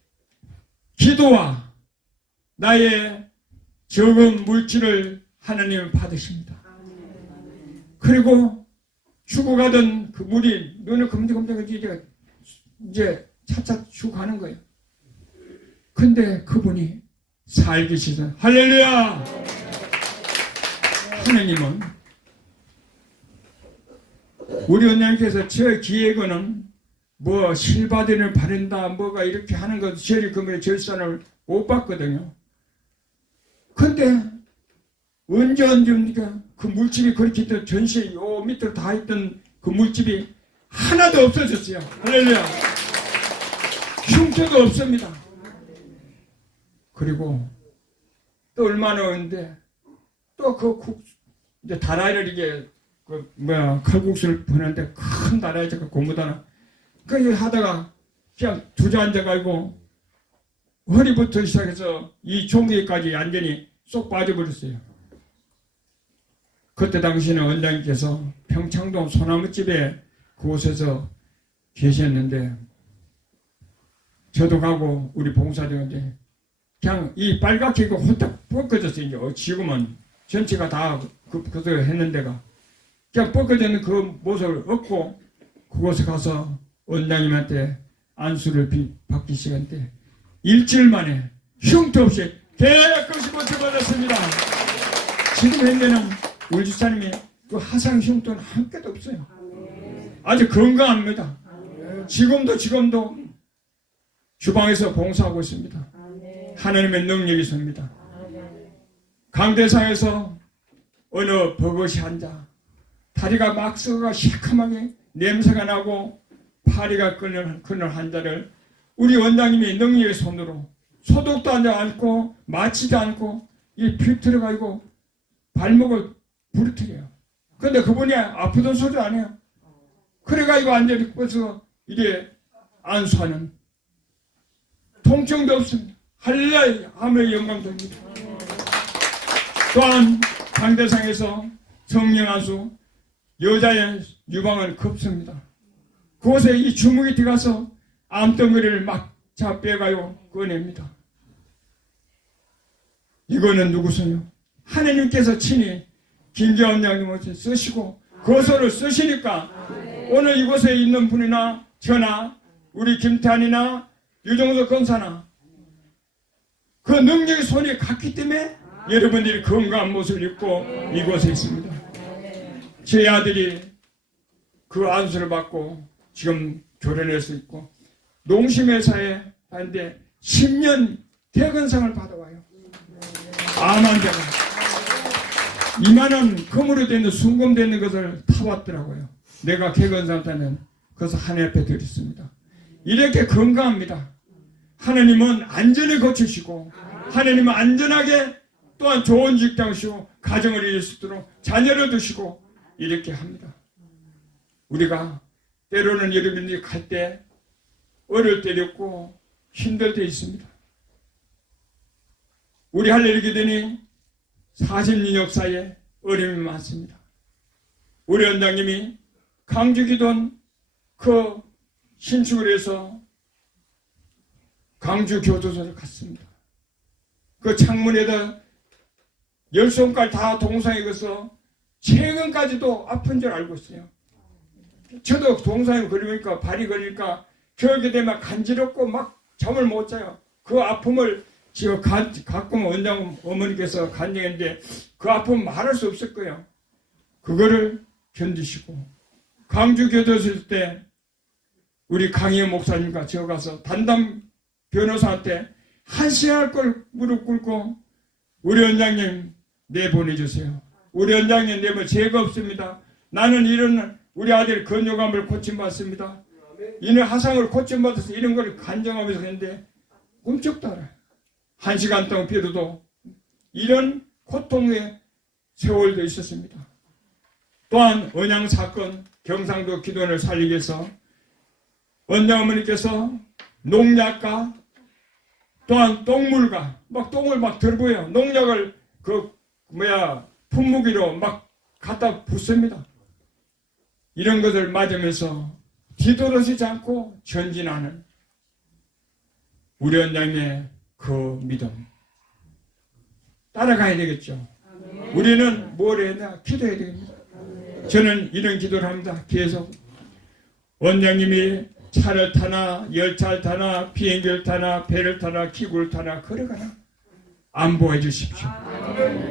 기도와 나의 적은 물질을 하나님은 받으십니다. 그리고 죽어가던 그 물이 눈을 검정검정하지 이제 차차 죽어가는 거예요. 근데 그분이 살기시던 할렐루야! 하나님은 우리 원장님께서 저 기획은 뭐 실바대를 바른다 뭐가 이렇게 하는 것 저리 금의 절산을 못 받거든요. 근데 언제 우리가 그 물집이 그렇게 있던 전시에 요 밑으로 다 있던 그 물집이 하나도 없어졌어요. 할렐루야. 흉터도 없습니다. 그리고 또 얼마나 오는데 또 그 이제 다라이를 이게 칼국수를 보는데 큰 다라이가 고무다나 그 하다가 그냥 주저앉아가지고 허리부터 시작해서 이 종이까지 완전히 쏙 빠져버렸어요. 그때 당시에는 원장님께서 평창동 소나무집에 그곳에서 계셨는데 저도 가고 우리 봉사자인데 그냥 이 빨갛게 홀딱 벗겨졌어요. 이제 지금은 전체가 다 그거 했는 데가 그냥 벗겨졌는 그 모습을 얻고 그곳에 가서 원장님한테 안수를 받기 시작한데 일주일 만에 흉터 없이 깨끗이 고쳐받았습니다. 지금 현재는 우리 집사님이 그 하상 흉터는 한 개도 없어요. 아주 건강합니다. 지금도 주방에서 봉사하고 있습니다. 하나님의 능력이 있습니다. 강대상에서 어느 버것이 앉아 다리가 막 썩어가 시커멓게 냄새가 나고 파리가 끓는 환자를 우리 원장님이 능력의 손으로 소독도 하지 않고 마취도 않고 이 비틀어가지고 발목을 부르트려요. 근데 그분이 아프던 소리도 안 해요. 그래가지고 완전히 꺼서 이래 안수하는, 통증도 없습니다. 할렐루야, 하나님의 영광 돌립니다. 또한 강대상에서 성령 안수, 여자의 유방은 급습니다. 그곳에 이 주먹이 들어가서 암덩어리를 막 빼가요 꺼냅니다. 이거는 누구세요? 하나님께서 친히 김재원 장님을 쓰시고 거소를 쓰시니까 오늘 이곳에 있는 분이나 저나 우리 김태환이나 유정석 검사나 그 능력의 손이 갔기 때문에 여러분들이 건강한 모습을 입고 이곳에 있습니다. 제 아들이 그 안수를 받고 지금 결혼할 수 있고 농심회사에 하는데 10년 퇴근상을 받아와요. 암 환자가 이만한 금으로 되는 순금되는 것을 타봤더라고요. 내가 개건상한테는 그래서 하나님 앞에 드렸습니다. 이렇게 건강합니다. 하나님은 안전히 거치시고 하나님은 안전하게 또한 좋은 직장 주시고 가정을 이룰 수 있도록 자녀를 두시고 이렇게 합니다. 우리가 때로는 여러분들이 갈 때 어려울 때도 있고 힘들 때 있습니다. 우리 할례 기도니 40년 역사에 어려움이 많습니다. 우리 원장님이 강주기돈 그 신축을 해서 강주 교도소를 갔습니다. 그 창문에다 10손가락 다 동상에 가서 최근까지도 아픈 줄 알고 있어요. 저도 동상에 걸리니까 발이 걸리니까 겨울이 되면 간지럽고 막 잠을 못 자요. 그 아픔을 지금 가끔 원장 어머니께서 간증했는데 그 아픔 말할 수 없을 거예요. 그거를 견디시고 강주 교도소 때 우리 강희애 목사님과 저 가서 담당 변호사한테 1시간 걸 무릎 꿇고 우리 원장님 내보내주세요. 우리 원장님 내보내 죄가 없습니다. 나는 이런 우리 아들 건조감을 고침받습니다. 이는 화상을 고침받아서 이런 걸 간증하면서 했는데 꿈쩍도 알아요. 1시간 동안 비로도 이런 고통의 세월도 있었습니다. 또한 언양 사건 경상도 기도원을 살리기 위해서 원장 어머니께서 농약과 또한 똥물과 막 똥을 막 들고요. 농약을 분무기로 막 갖다 붓습니다. 이런 것을 맞으면서 뒤돌아서지 않고 전진하는 우리 원장님의 그 믿음 따라가야 되겠죠. 우리는 뭘 해야 되나? 기도해야 됩니다. 저는 이런 기도를 합니다. 계속 원장님이 차를 타나 열차를 타나 비행기를 타나 배를 타나 기구를 타나 걸어가나 안보해 주십시오.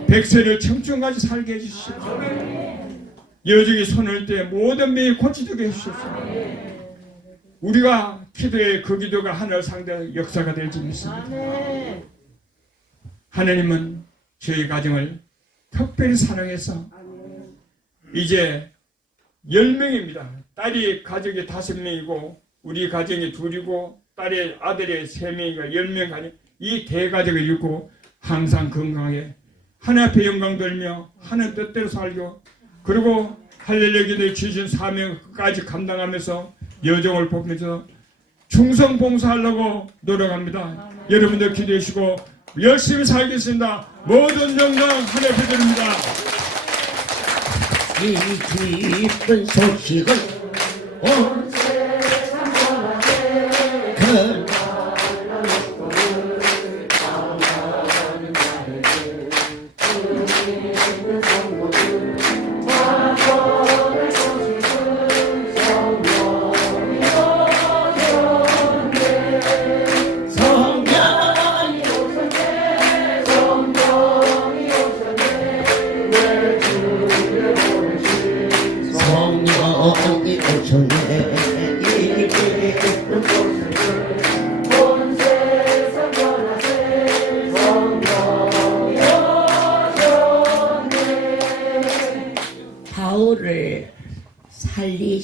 백세를 청춘까지 살게 해주십시오. 여정이 손을 때 모든 병이 고치게 해주십시오. 우리가 기도의 그 기도가 하늘 상대 역사가 될지 믿습니다. 하나님은 저희 가정을 특별히 사랑해서 이제 10명입니다. 딸이 가족이 5명이고 우리 가정이 2이고 딸의 아들이 3명이니까 10명 가정, 이 대가족을 이루고 항상 건강하게 하나님 앞에 영광 돌며 하나님 뜻대로 살고 그리고 할렐루야 기도에 주신 사명까지 감당하면서 여정을 보면서 충성 봉사하려고 노력합니다. 여러분들 기도해 주시고 열심히 살겠습니다. 모든 영광 하나님 앞에 드립니다. 이 기쁜 소식을 온 세상 전하게 성령이 오셨네.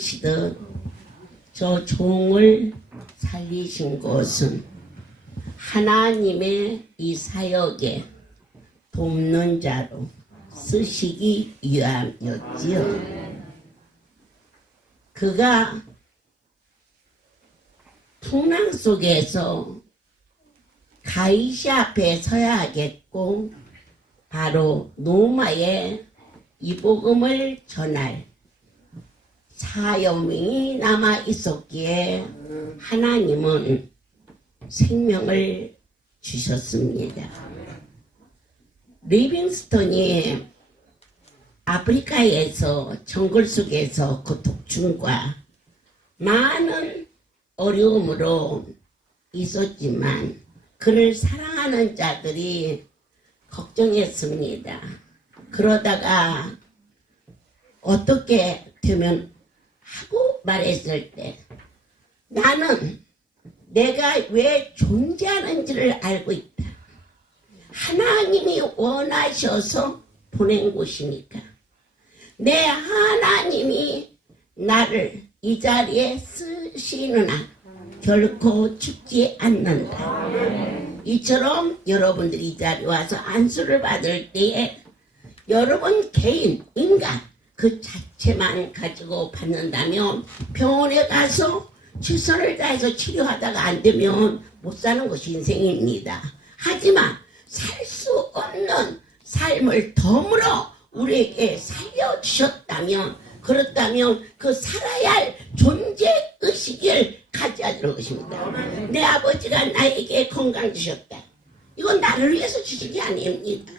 이르시듯 저 종을 살리신 것은 하나님의 이 사역에 돕는 자로 쓰시기 위함이었지요. 그가 풍랑 속에서 가이시 앞에 서야 하겠고 바로 노마의 이 복음을 전할 사역이 남아 있었기에 하나님은 생명을 주셨습니다. 리빙스턴이 아프리카에서 정글 속에서 그 독충과 많은 어려움으로 있었지만 그를 사랑하는 자들이 걱정했습니다. 그러다가 어떻게 되면 하고 말했을 때 나는 내가 왜 존재하는지를 알고 있다. 하나님이 원하셔서 보낸 곳이니까 내 하나님이 나를 이 자리에 쓰시느나 결코 죽지 않는다. 이처럼 여러분들이 이 자리에 와서 안수를 받을 때에 여러분 개인, 인간 그 자체만 가지고 받는다면 병원에 가서 최선을 다해서 치료하다가 안 되면 못 사는 것이 인생입니다. 하지만 살 수 없는 삶을 덤으로 우리에게 살려주셨다면 그렇다면 그 살아야 할 존재의식을 가져야 되는 것입니다. 내 아버지가 나에게 건강 주셨다. 이건 나를 위해서 주신 게 아닙니다.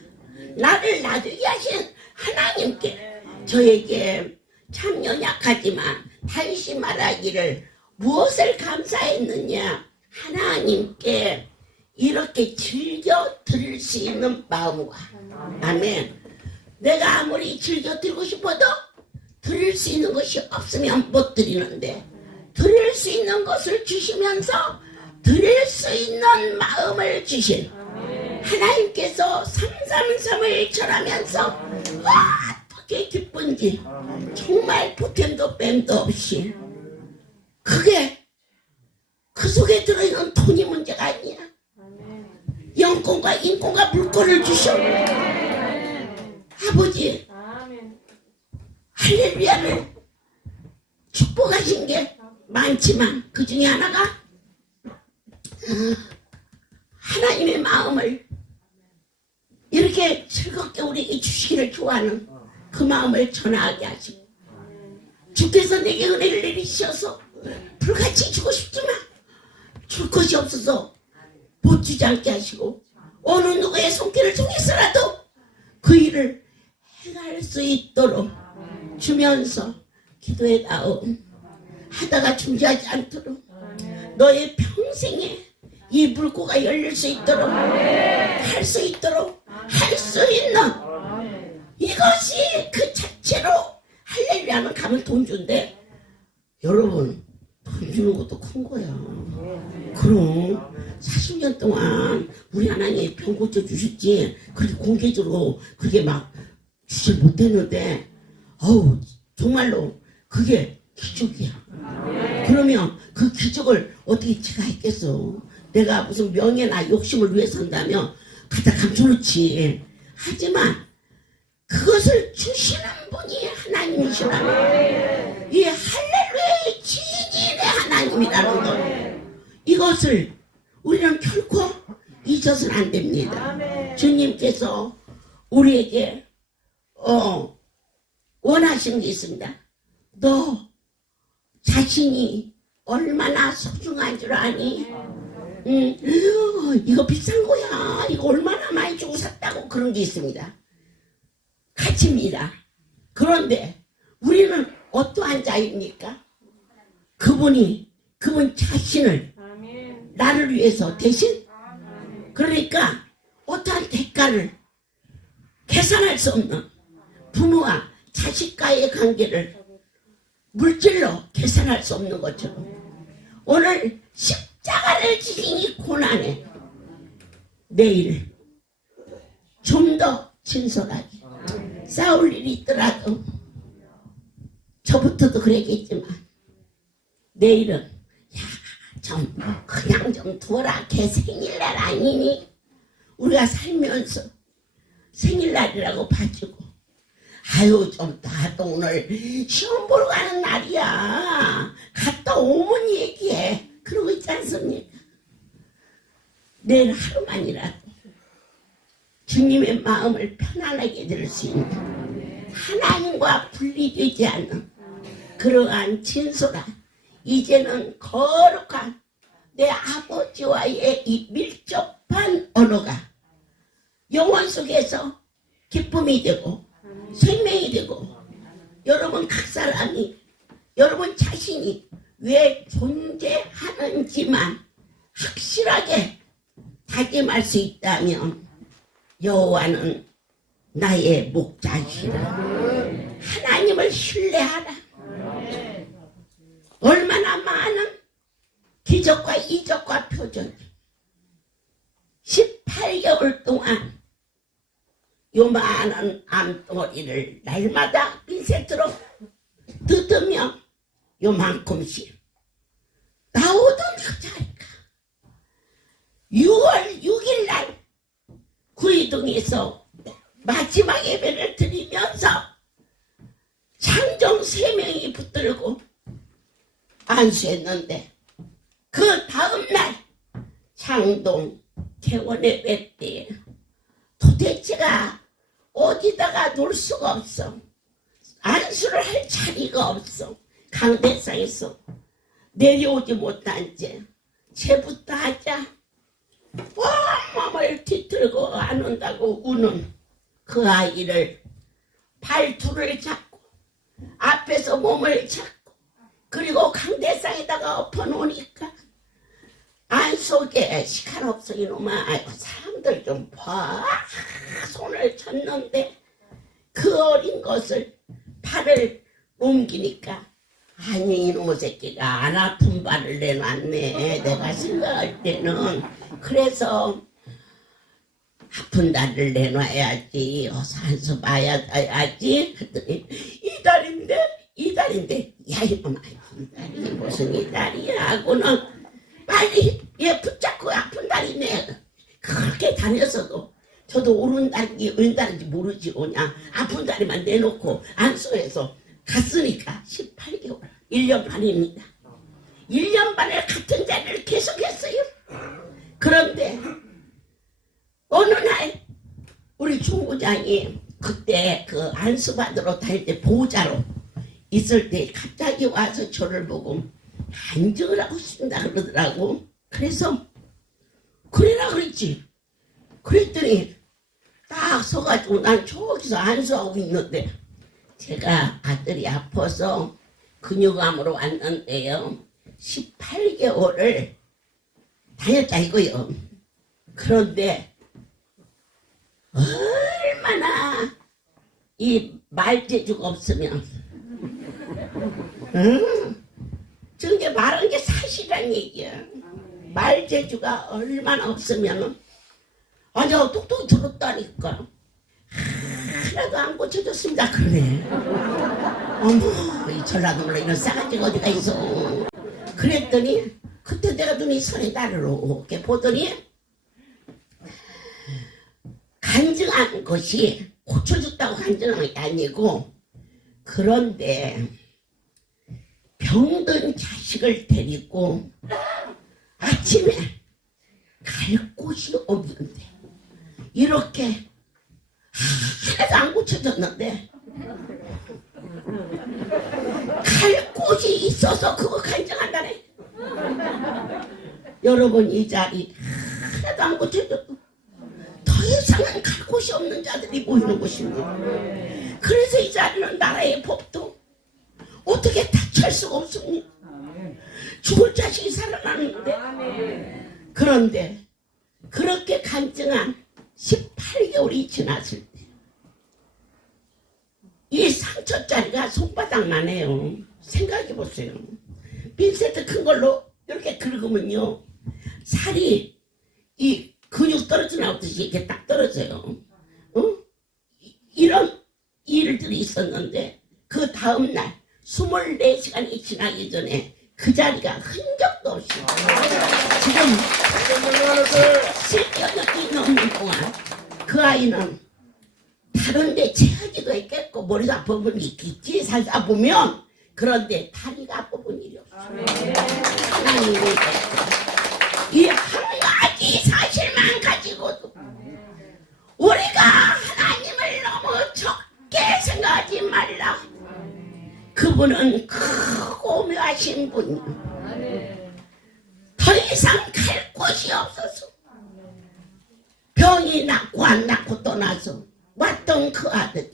나를 놔두게 하신 하나님께 저에게 참 연약하지만 다시 말하기를 무엇을 감사했느냐 하나님께 이렇게 즐겨 들을 수 있는 마음과 아멘. 내가 아무리 즐겨 들고 싶어도 들을 수 있는 것이 없으면 못 드리는데 들을 수 있는 것을 주시면서 들을 수 있는 마음을 주신 하나님께서 333을 절하면서 어떻게 기쁜지 정말 보탬도 뱀도 없이 그게 그 속에 들어있는 돈이 문제가 아니야. 영권과 인권과 물권을 주셔. 아버지 할렐루야를 축복하신 게 많지만 그 중에 하나가 하나님의 마음을 이렇게 즐겁게 우리에게 주시기를 좋아하는 그 마음을 전하게 하시고 주께서 내게 은혜를 내리셔서 불같이 주고 싶지만 줄 것이 없어서 못 주지 않게 하시고 어느 누구의 손길을 통해서라도 그 일을 해갈 수 있도록 주면서 기도해다오. 하다가 중지하지 않도록 너의 평생에 이 물고가 열릴 수 있도록 할 수 있도록 할 수 있는 이것이 그 자체로 할렐루야는 가면 돈 준대. 여러분 돈 주는 것도 큰 거야. 그럼 40년 동안 우리 하나님이 병 고쳐주셨지 그렇게 공개적으로 그게 막 주질 못했는데 어우 정말로 그게 기적이야. 그러면 그 기적을 어떻게 제가 했겠어. 내가 무슨 명예나 욕심을 위해서 한다면 갖다 감춰놓지. 하지만 그것을 주시는 분이 하나님이시라면 이 할렐루야의 지인이 내 하나님이라는 것 이것을 우리는 결코 잊어서는 안 됩니다. 주님께서 우리에게 원하시는 게 있습니다. 너 자신이 얼마나 소중한 줄 아니? 이거 비싼 거야. 이거 얼마나 많이 주고 샀다고 그런 게 있습니다. 가치입니다. 그런데 우리는 어떠한 자입니까? 그분 자신을 나를 위해서 대신 그러니까 어떠한 대가를 계산할 수 없는 부모와 자식과의 관계를 물질로 계산할 수 없는 것처럼 오늘 십자가를 지닌 이 고난에 내일 좀 더 진솔하게 싸울 일이 있더라도 저부터도 그랬겠지만 내일은 야, 좀 그냥 좀 둬라. 걔 생일날 아니니? 우리가 살면서 생일날이라고 봐주고 아유 좀 놔둬. 오늘 시험 보러 가는 날이야. 갔다 오면 얘기해. 그러고 있지 않습니까? 내일 하루만이라도 주님의 마음을 편안하게 들을 수 있는 하나님과 분리되지 않는 그러한 진솔한 이제는 거룩한 내 아버지와의 이 밀접한 언어가 영혼 속에서 기쁨이 되고 생명이 되고 여러분 각 사람이 여러분 자신이 왜 존재하는지만 확실하게 다짐할 수 있다면 여호와는 나의 목자시라. 하나님을 신뢰하라. 얼마나 많은 기적과 이적과 표적이 18개월 동안 요만한 암덩어리를 날마다 핀셋으로 뜯으며 요만큼씩 나오던 그 자리가 6월 6일 날 구이동에서 마지막 예배를 드리면서 장정 3명이 붙들고 안수했는데 그 다음날 창동 개원예배 때 도대체가 어디다가 놀 수가 없어. 안수를 할 자리가 없어. 강대상에서 내려오지 못한 채 채부터 하자 몸을 뒤틀고 안 온다고 우는 그 아이를 발투를 잡고 앞에서 몸을 잡고 그리고 강대상에다가 엎어놓으니까 안속에 시간 없어 이놈아. 아이고 사람들 좀 봐. 손을 쳤는데 그 어린 것을 발을 옮기니까 아니 이놈의 새끼가 안 아픈 발을 내놨네. 내가 생각할 때는 그래서 아픈 다리를 내놔야지. 어서 한수 봐야지. 그랬더니 이 다리인데 야 이놈아 이 다리 무슨 이 다리야 하고는 빨리 얘 붙잡고 아픈 다리네. 그렇게 다녔어도 저도 오른 다리인지 왼 다리인지 모르지. 그냥 아픈 다리만 내놓고 안수해서 갔으니까 18개월 1년 반입니다. 1년 반을 같은 자리를 계속했어요. 그런데 어느 날 우리 중부장이 그때 그 안수받으러 다닐 때 보호자로 있을 때 갑자기 와서 저를 보고 안정을 하고 싶다 그러더라고. 그래서 그래라 그랬지. 그랬더니 딱 서가지고 난 저기서 안수하고 있는데 제가 아들이 아파서 근육암으로 왔는데요 18개월을 다녔다 이거요. 그런데 얼마나 이 말재주가 없으면 저게 말한 게 사실이란 얘기야. 말재주가 얼마나 없으면 아주 똑똑히 들었다니까. 하나도 안 고쳐졌습니다. 그래. 어머 이 전라도로 이런 싸가지가 어디가 있어. 그랬더니 그때 내가 눈이 선에 나르게 보더니 간증한 것이 고쳐졌다고 간증한 게 아니고 그런데 병든 자식을 데리고 아침에 갈 곳이 없는데 이렇게 하나도 안 고쳐졌는데 갈 곳이 있어서 그거 간증한다네. 여러분 이 자리 하나도 안 고쳐졌고 더 이상은 갈 곳이 없는 자들이 모이는 곳입니다. 그래서 이 자리는 나라의 법도 어떻게 다칠 수가 없습니다. 죽을 자식이 살아나는데 그런데 그렇게 간증한 18개월이 지났을 때 이 상처짜리가 손바닥만 해요. 생각해보세요. 핀세트 큰 걸로 이렇게 긁으면요 살이 이 근육 떨어져 나오듯이 이렇게 딱 떨어져요. 이런 일들이 있었는데 그 다음날 24시간이 지나기 전에 그 자리가 흔적도 없이 지금 10년이 넘는 동안 그 아이는 다른데 체하기도 했겠고 머리가 부분이 있겠지 살다 보면. 그런데 다리가 아픈 일이 없어. 하나님이 이 한 가지 사실만 가지고도 우리가 하나님을 너무 적게 생각하지 말라. 그분은 크고 오묘하신 분이요. 더 이상 갈 곳이 없어서 병이 낫고 안 낫고 떠나서 왔던 그 아들이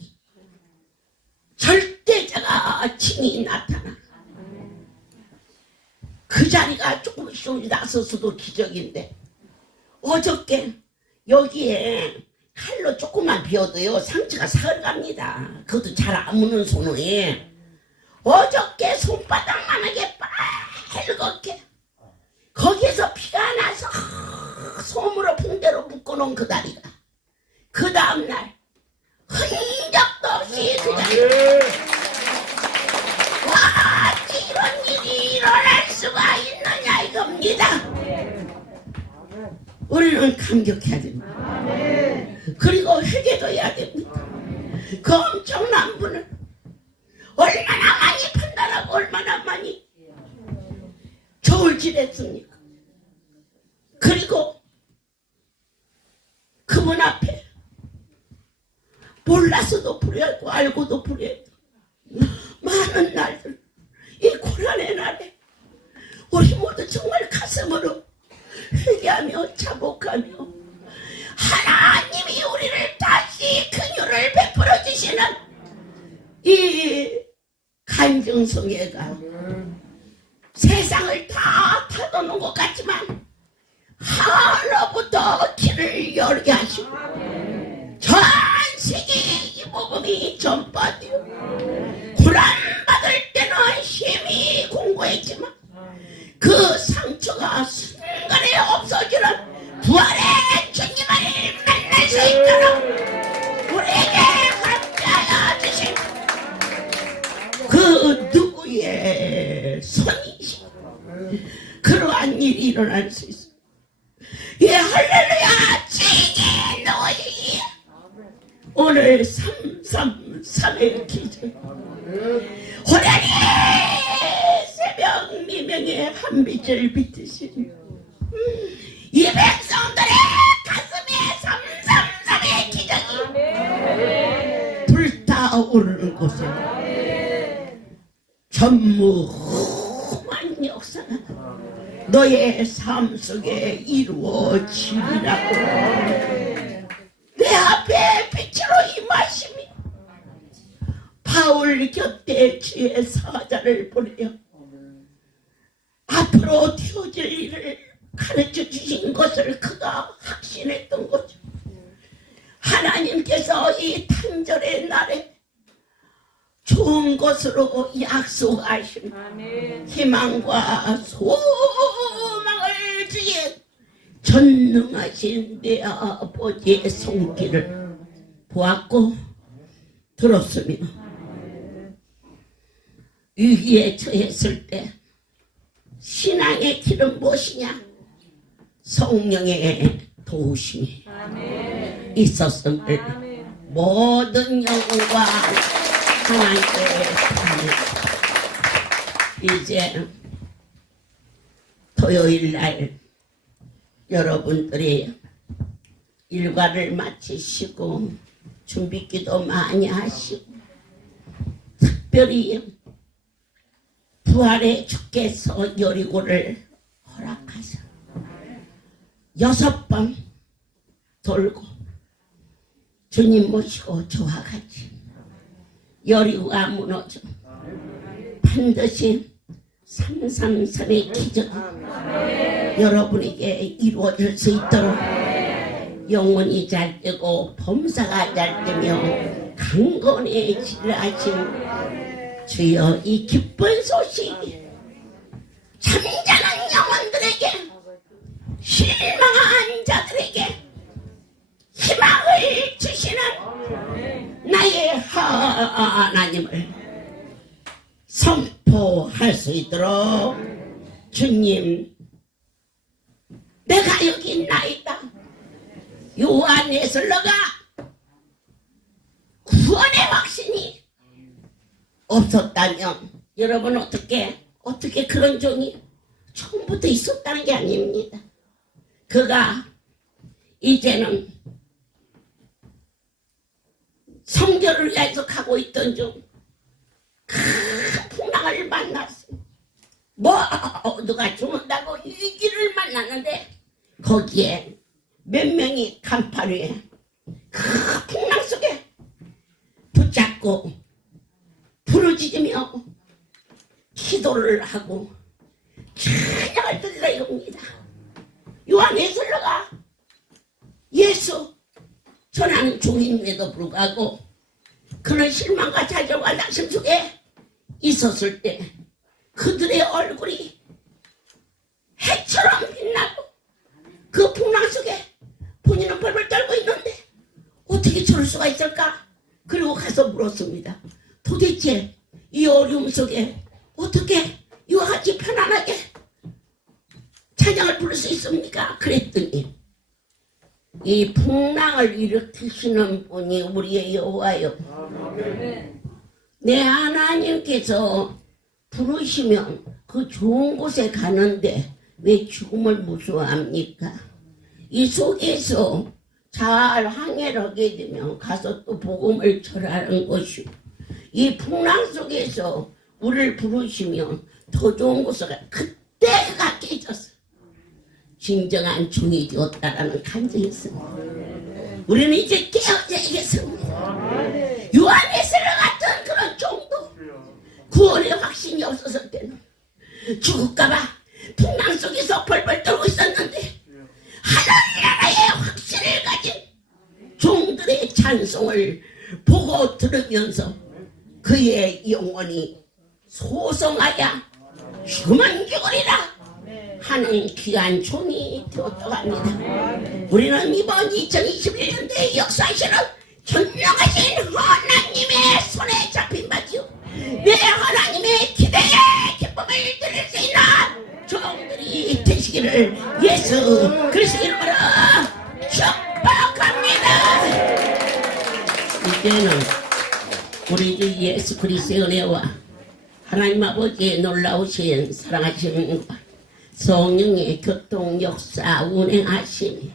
절대자가 친히 나타나. 그 자리가 조금씩 나서서도 기적인데 어저께 여기에 칼로 조금만 비워도요 상처가 사흘 갑니다. 그것도 잘 안 무는 손에 어저께 손바닥만하게 빨갛게 거기에서 피가 나서 솜으로 붕대로 묶어놓은 그 다리가 그 다음날 흔적도 없이 그 자리에 와 이런 일이 일어날 수가 있느냐 이겁니다. 우리는 감격해야 됩니다. 그리고 회개도 해야 됩니다. 그 엄청난 분을 얼마나 많이 판단하고 얼마나 많이 저울질했습니까? 그리고 그분 앞에 몰라서도 불의하고 알고도 불의했고 많은 날들 이 고난의 날에 우리 모두 정말 가슴으로 회개하며 자복하며 하나님이 우리를 다시 긍휼을 베풀어 주시는 이 간증성회가 세상을 다 타도는 것 같지만 하나부터 길을 열게 하시고 전 세계에 이 복음이 전파되어 고난받을 때는 힘이 공고했지만 그 상처가 순간에 없어지는 부활의 주님을 만날 수 있도록 우리에게 함께하여 주신 그 누구의 손이시 그러한 일이 일어날 수 있어. 예 할렐루야. 지게 너희 오늘 333의 기적 호련히 새벽 미명의 한 빛을 비추시니 이 백성들의 가슴에 333의 기적이 불타오르는 곳에 전무후한 역사가 너의 삶 속에 이루어지리라고 내 앞에 빛으로 임하심이 바울 곁에 주의 사자를 보내어 앞으로 되어질 일을 가르쳐 주신 것을 그가 확신했던 거죠. 하나님께서 이 탄절의 날에 좋은 것으로 약속하신 희망과 소망을 주신 전능하신 내 아버지의 손길을 보았고 들었으며 위기에 처했을 때 신앙의 길은 무엇이냐? 성령의 도우심이 있었음을 모든 영혼과 하나님께 이제 토요일날 여러분들이 일과를 마치시고 준비기도 많이 하시고 특별히 부활의 주께서 여리고를 허락하셔 6번 돌고 주님 모시고 저와 같이 여리고가 무너져 반드시 333의 기적이 여러분에게 이루어질 수 있도록 영혼이 잘 되고 범사가 잘 되며 강건해지려 하신 주여 이 기쁜 소식이 잠자는 영혼들에게 실망한 자들에게 희망을 주시는 나의 하나님을 수 있도록 주님 내가 여기 있나이다. 요한 예술러가 구원의 확신이 없었다면 여러분 어떻게 그런 종이 처음부터 있었다는 게 아닙니다. 그가 이제는 성결을 위해서 가고 있던 중 큰 풍랑을 만났습니다. 누가 죽는다고 이 길을 만났는데 거기에 몇 명이 간판 위에 큰 풍랑 속에 붙잡고 부르짖으며 기도를 하고 찬양을 드리려 옵니다. 요한 예술러가 예수 전하는 종인에도 불구하고 그런 실망과 좌절과 낙심 속에 있었을 때 그들의 얼굴이 해처럼 빛나고 그 풍랑 속에 본인은 벌벌 떨고 있는데 어떻게 저럴 수가 있을까? 그리고 가서 물었습니다. 도대체 이 어려움 속에 어떻게 이와 같이 편안하게 찬양을 부를 수 있습니까? 그랬더니 이 풍랑을 일으키시는 분이 우리의 여호와요. 내 하나님께서 부르시면 그 좋은 곳에 가는데 왜 죽음을 무서워합니까? 이 속에서 잘 항해를 하게 되면 가서 또 복음을 전하는 것이고 이 풍랑 속에서 우리를 부르시면 더 좋은 곳에 가 그때 그가 깨졌어. 진정한 종이 되었다라는 간증이 있습니다. 우리는 이제 깨어져야겠습니다. 요한예술러 같은 그런 종도 구원의 확신이 없었을 때는 죽을까봐 풍랑 속에서 벌벌 떨고 있었는데 하나님 나라의 확신을 가진 종들의 찬송을 보고 들으면서 그의 영혼이 소성하여 죽으면 죽으리라 하는 귀한 종이 되었다고 합니다. 우리는 이번 2021년도에 역사하시는 전능하신 하나님의 손에 잡힌 바지요 내 하나님의 기대에 기쁨을 드릴 수 있는 종들이 되시기를 예수 그리스도 이름으로 축복합니다. 이제는 우리 주 예수 그리스도의 은혜와 하나님 아버지의 놀라우신 사랑하시는 성령의 교통 역사 운행하시니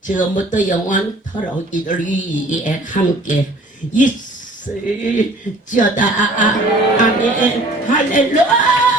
지금부터 영원토록 이들 위에 함께 있을지어다. 아멘 할렐루야.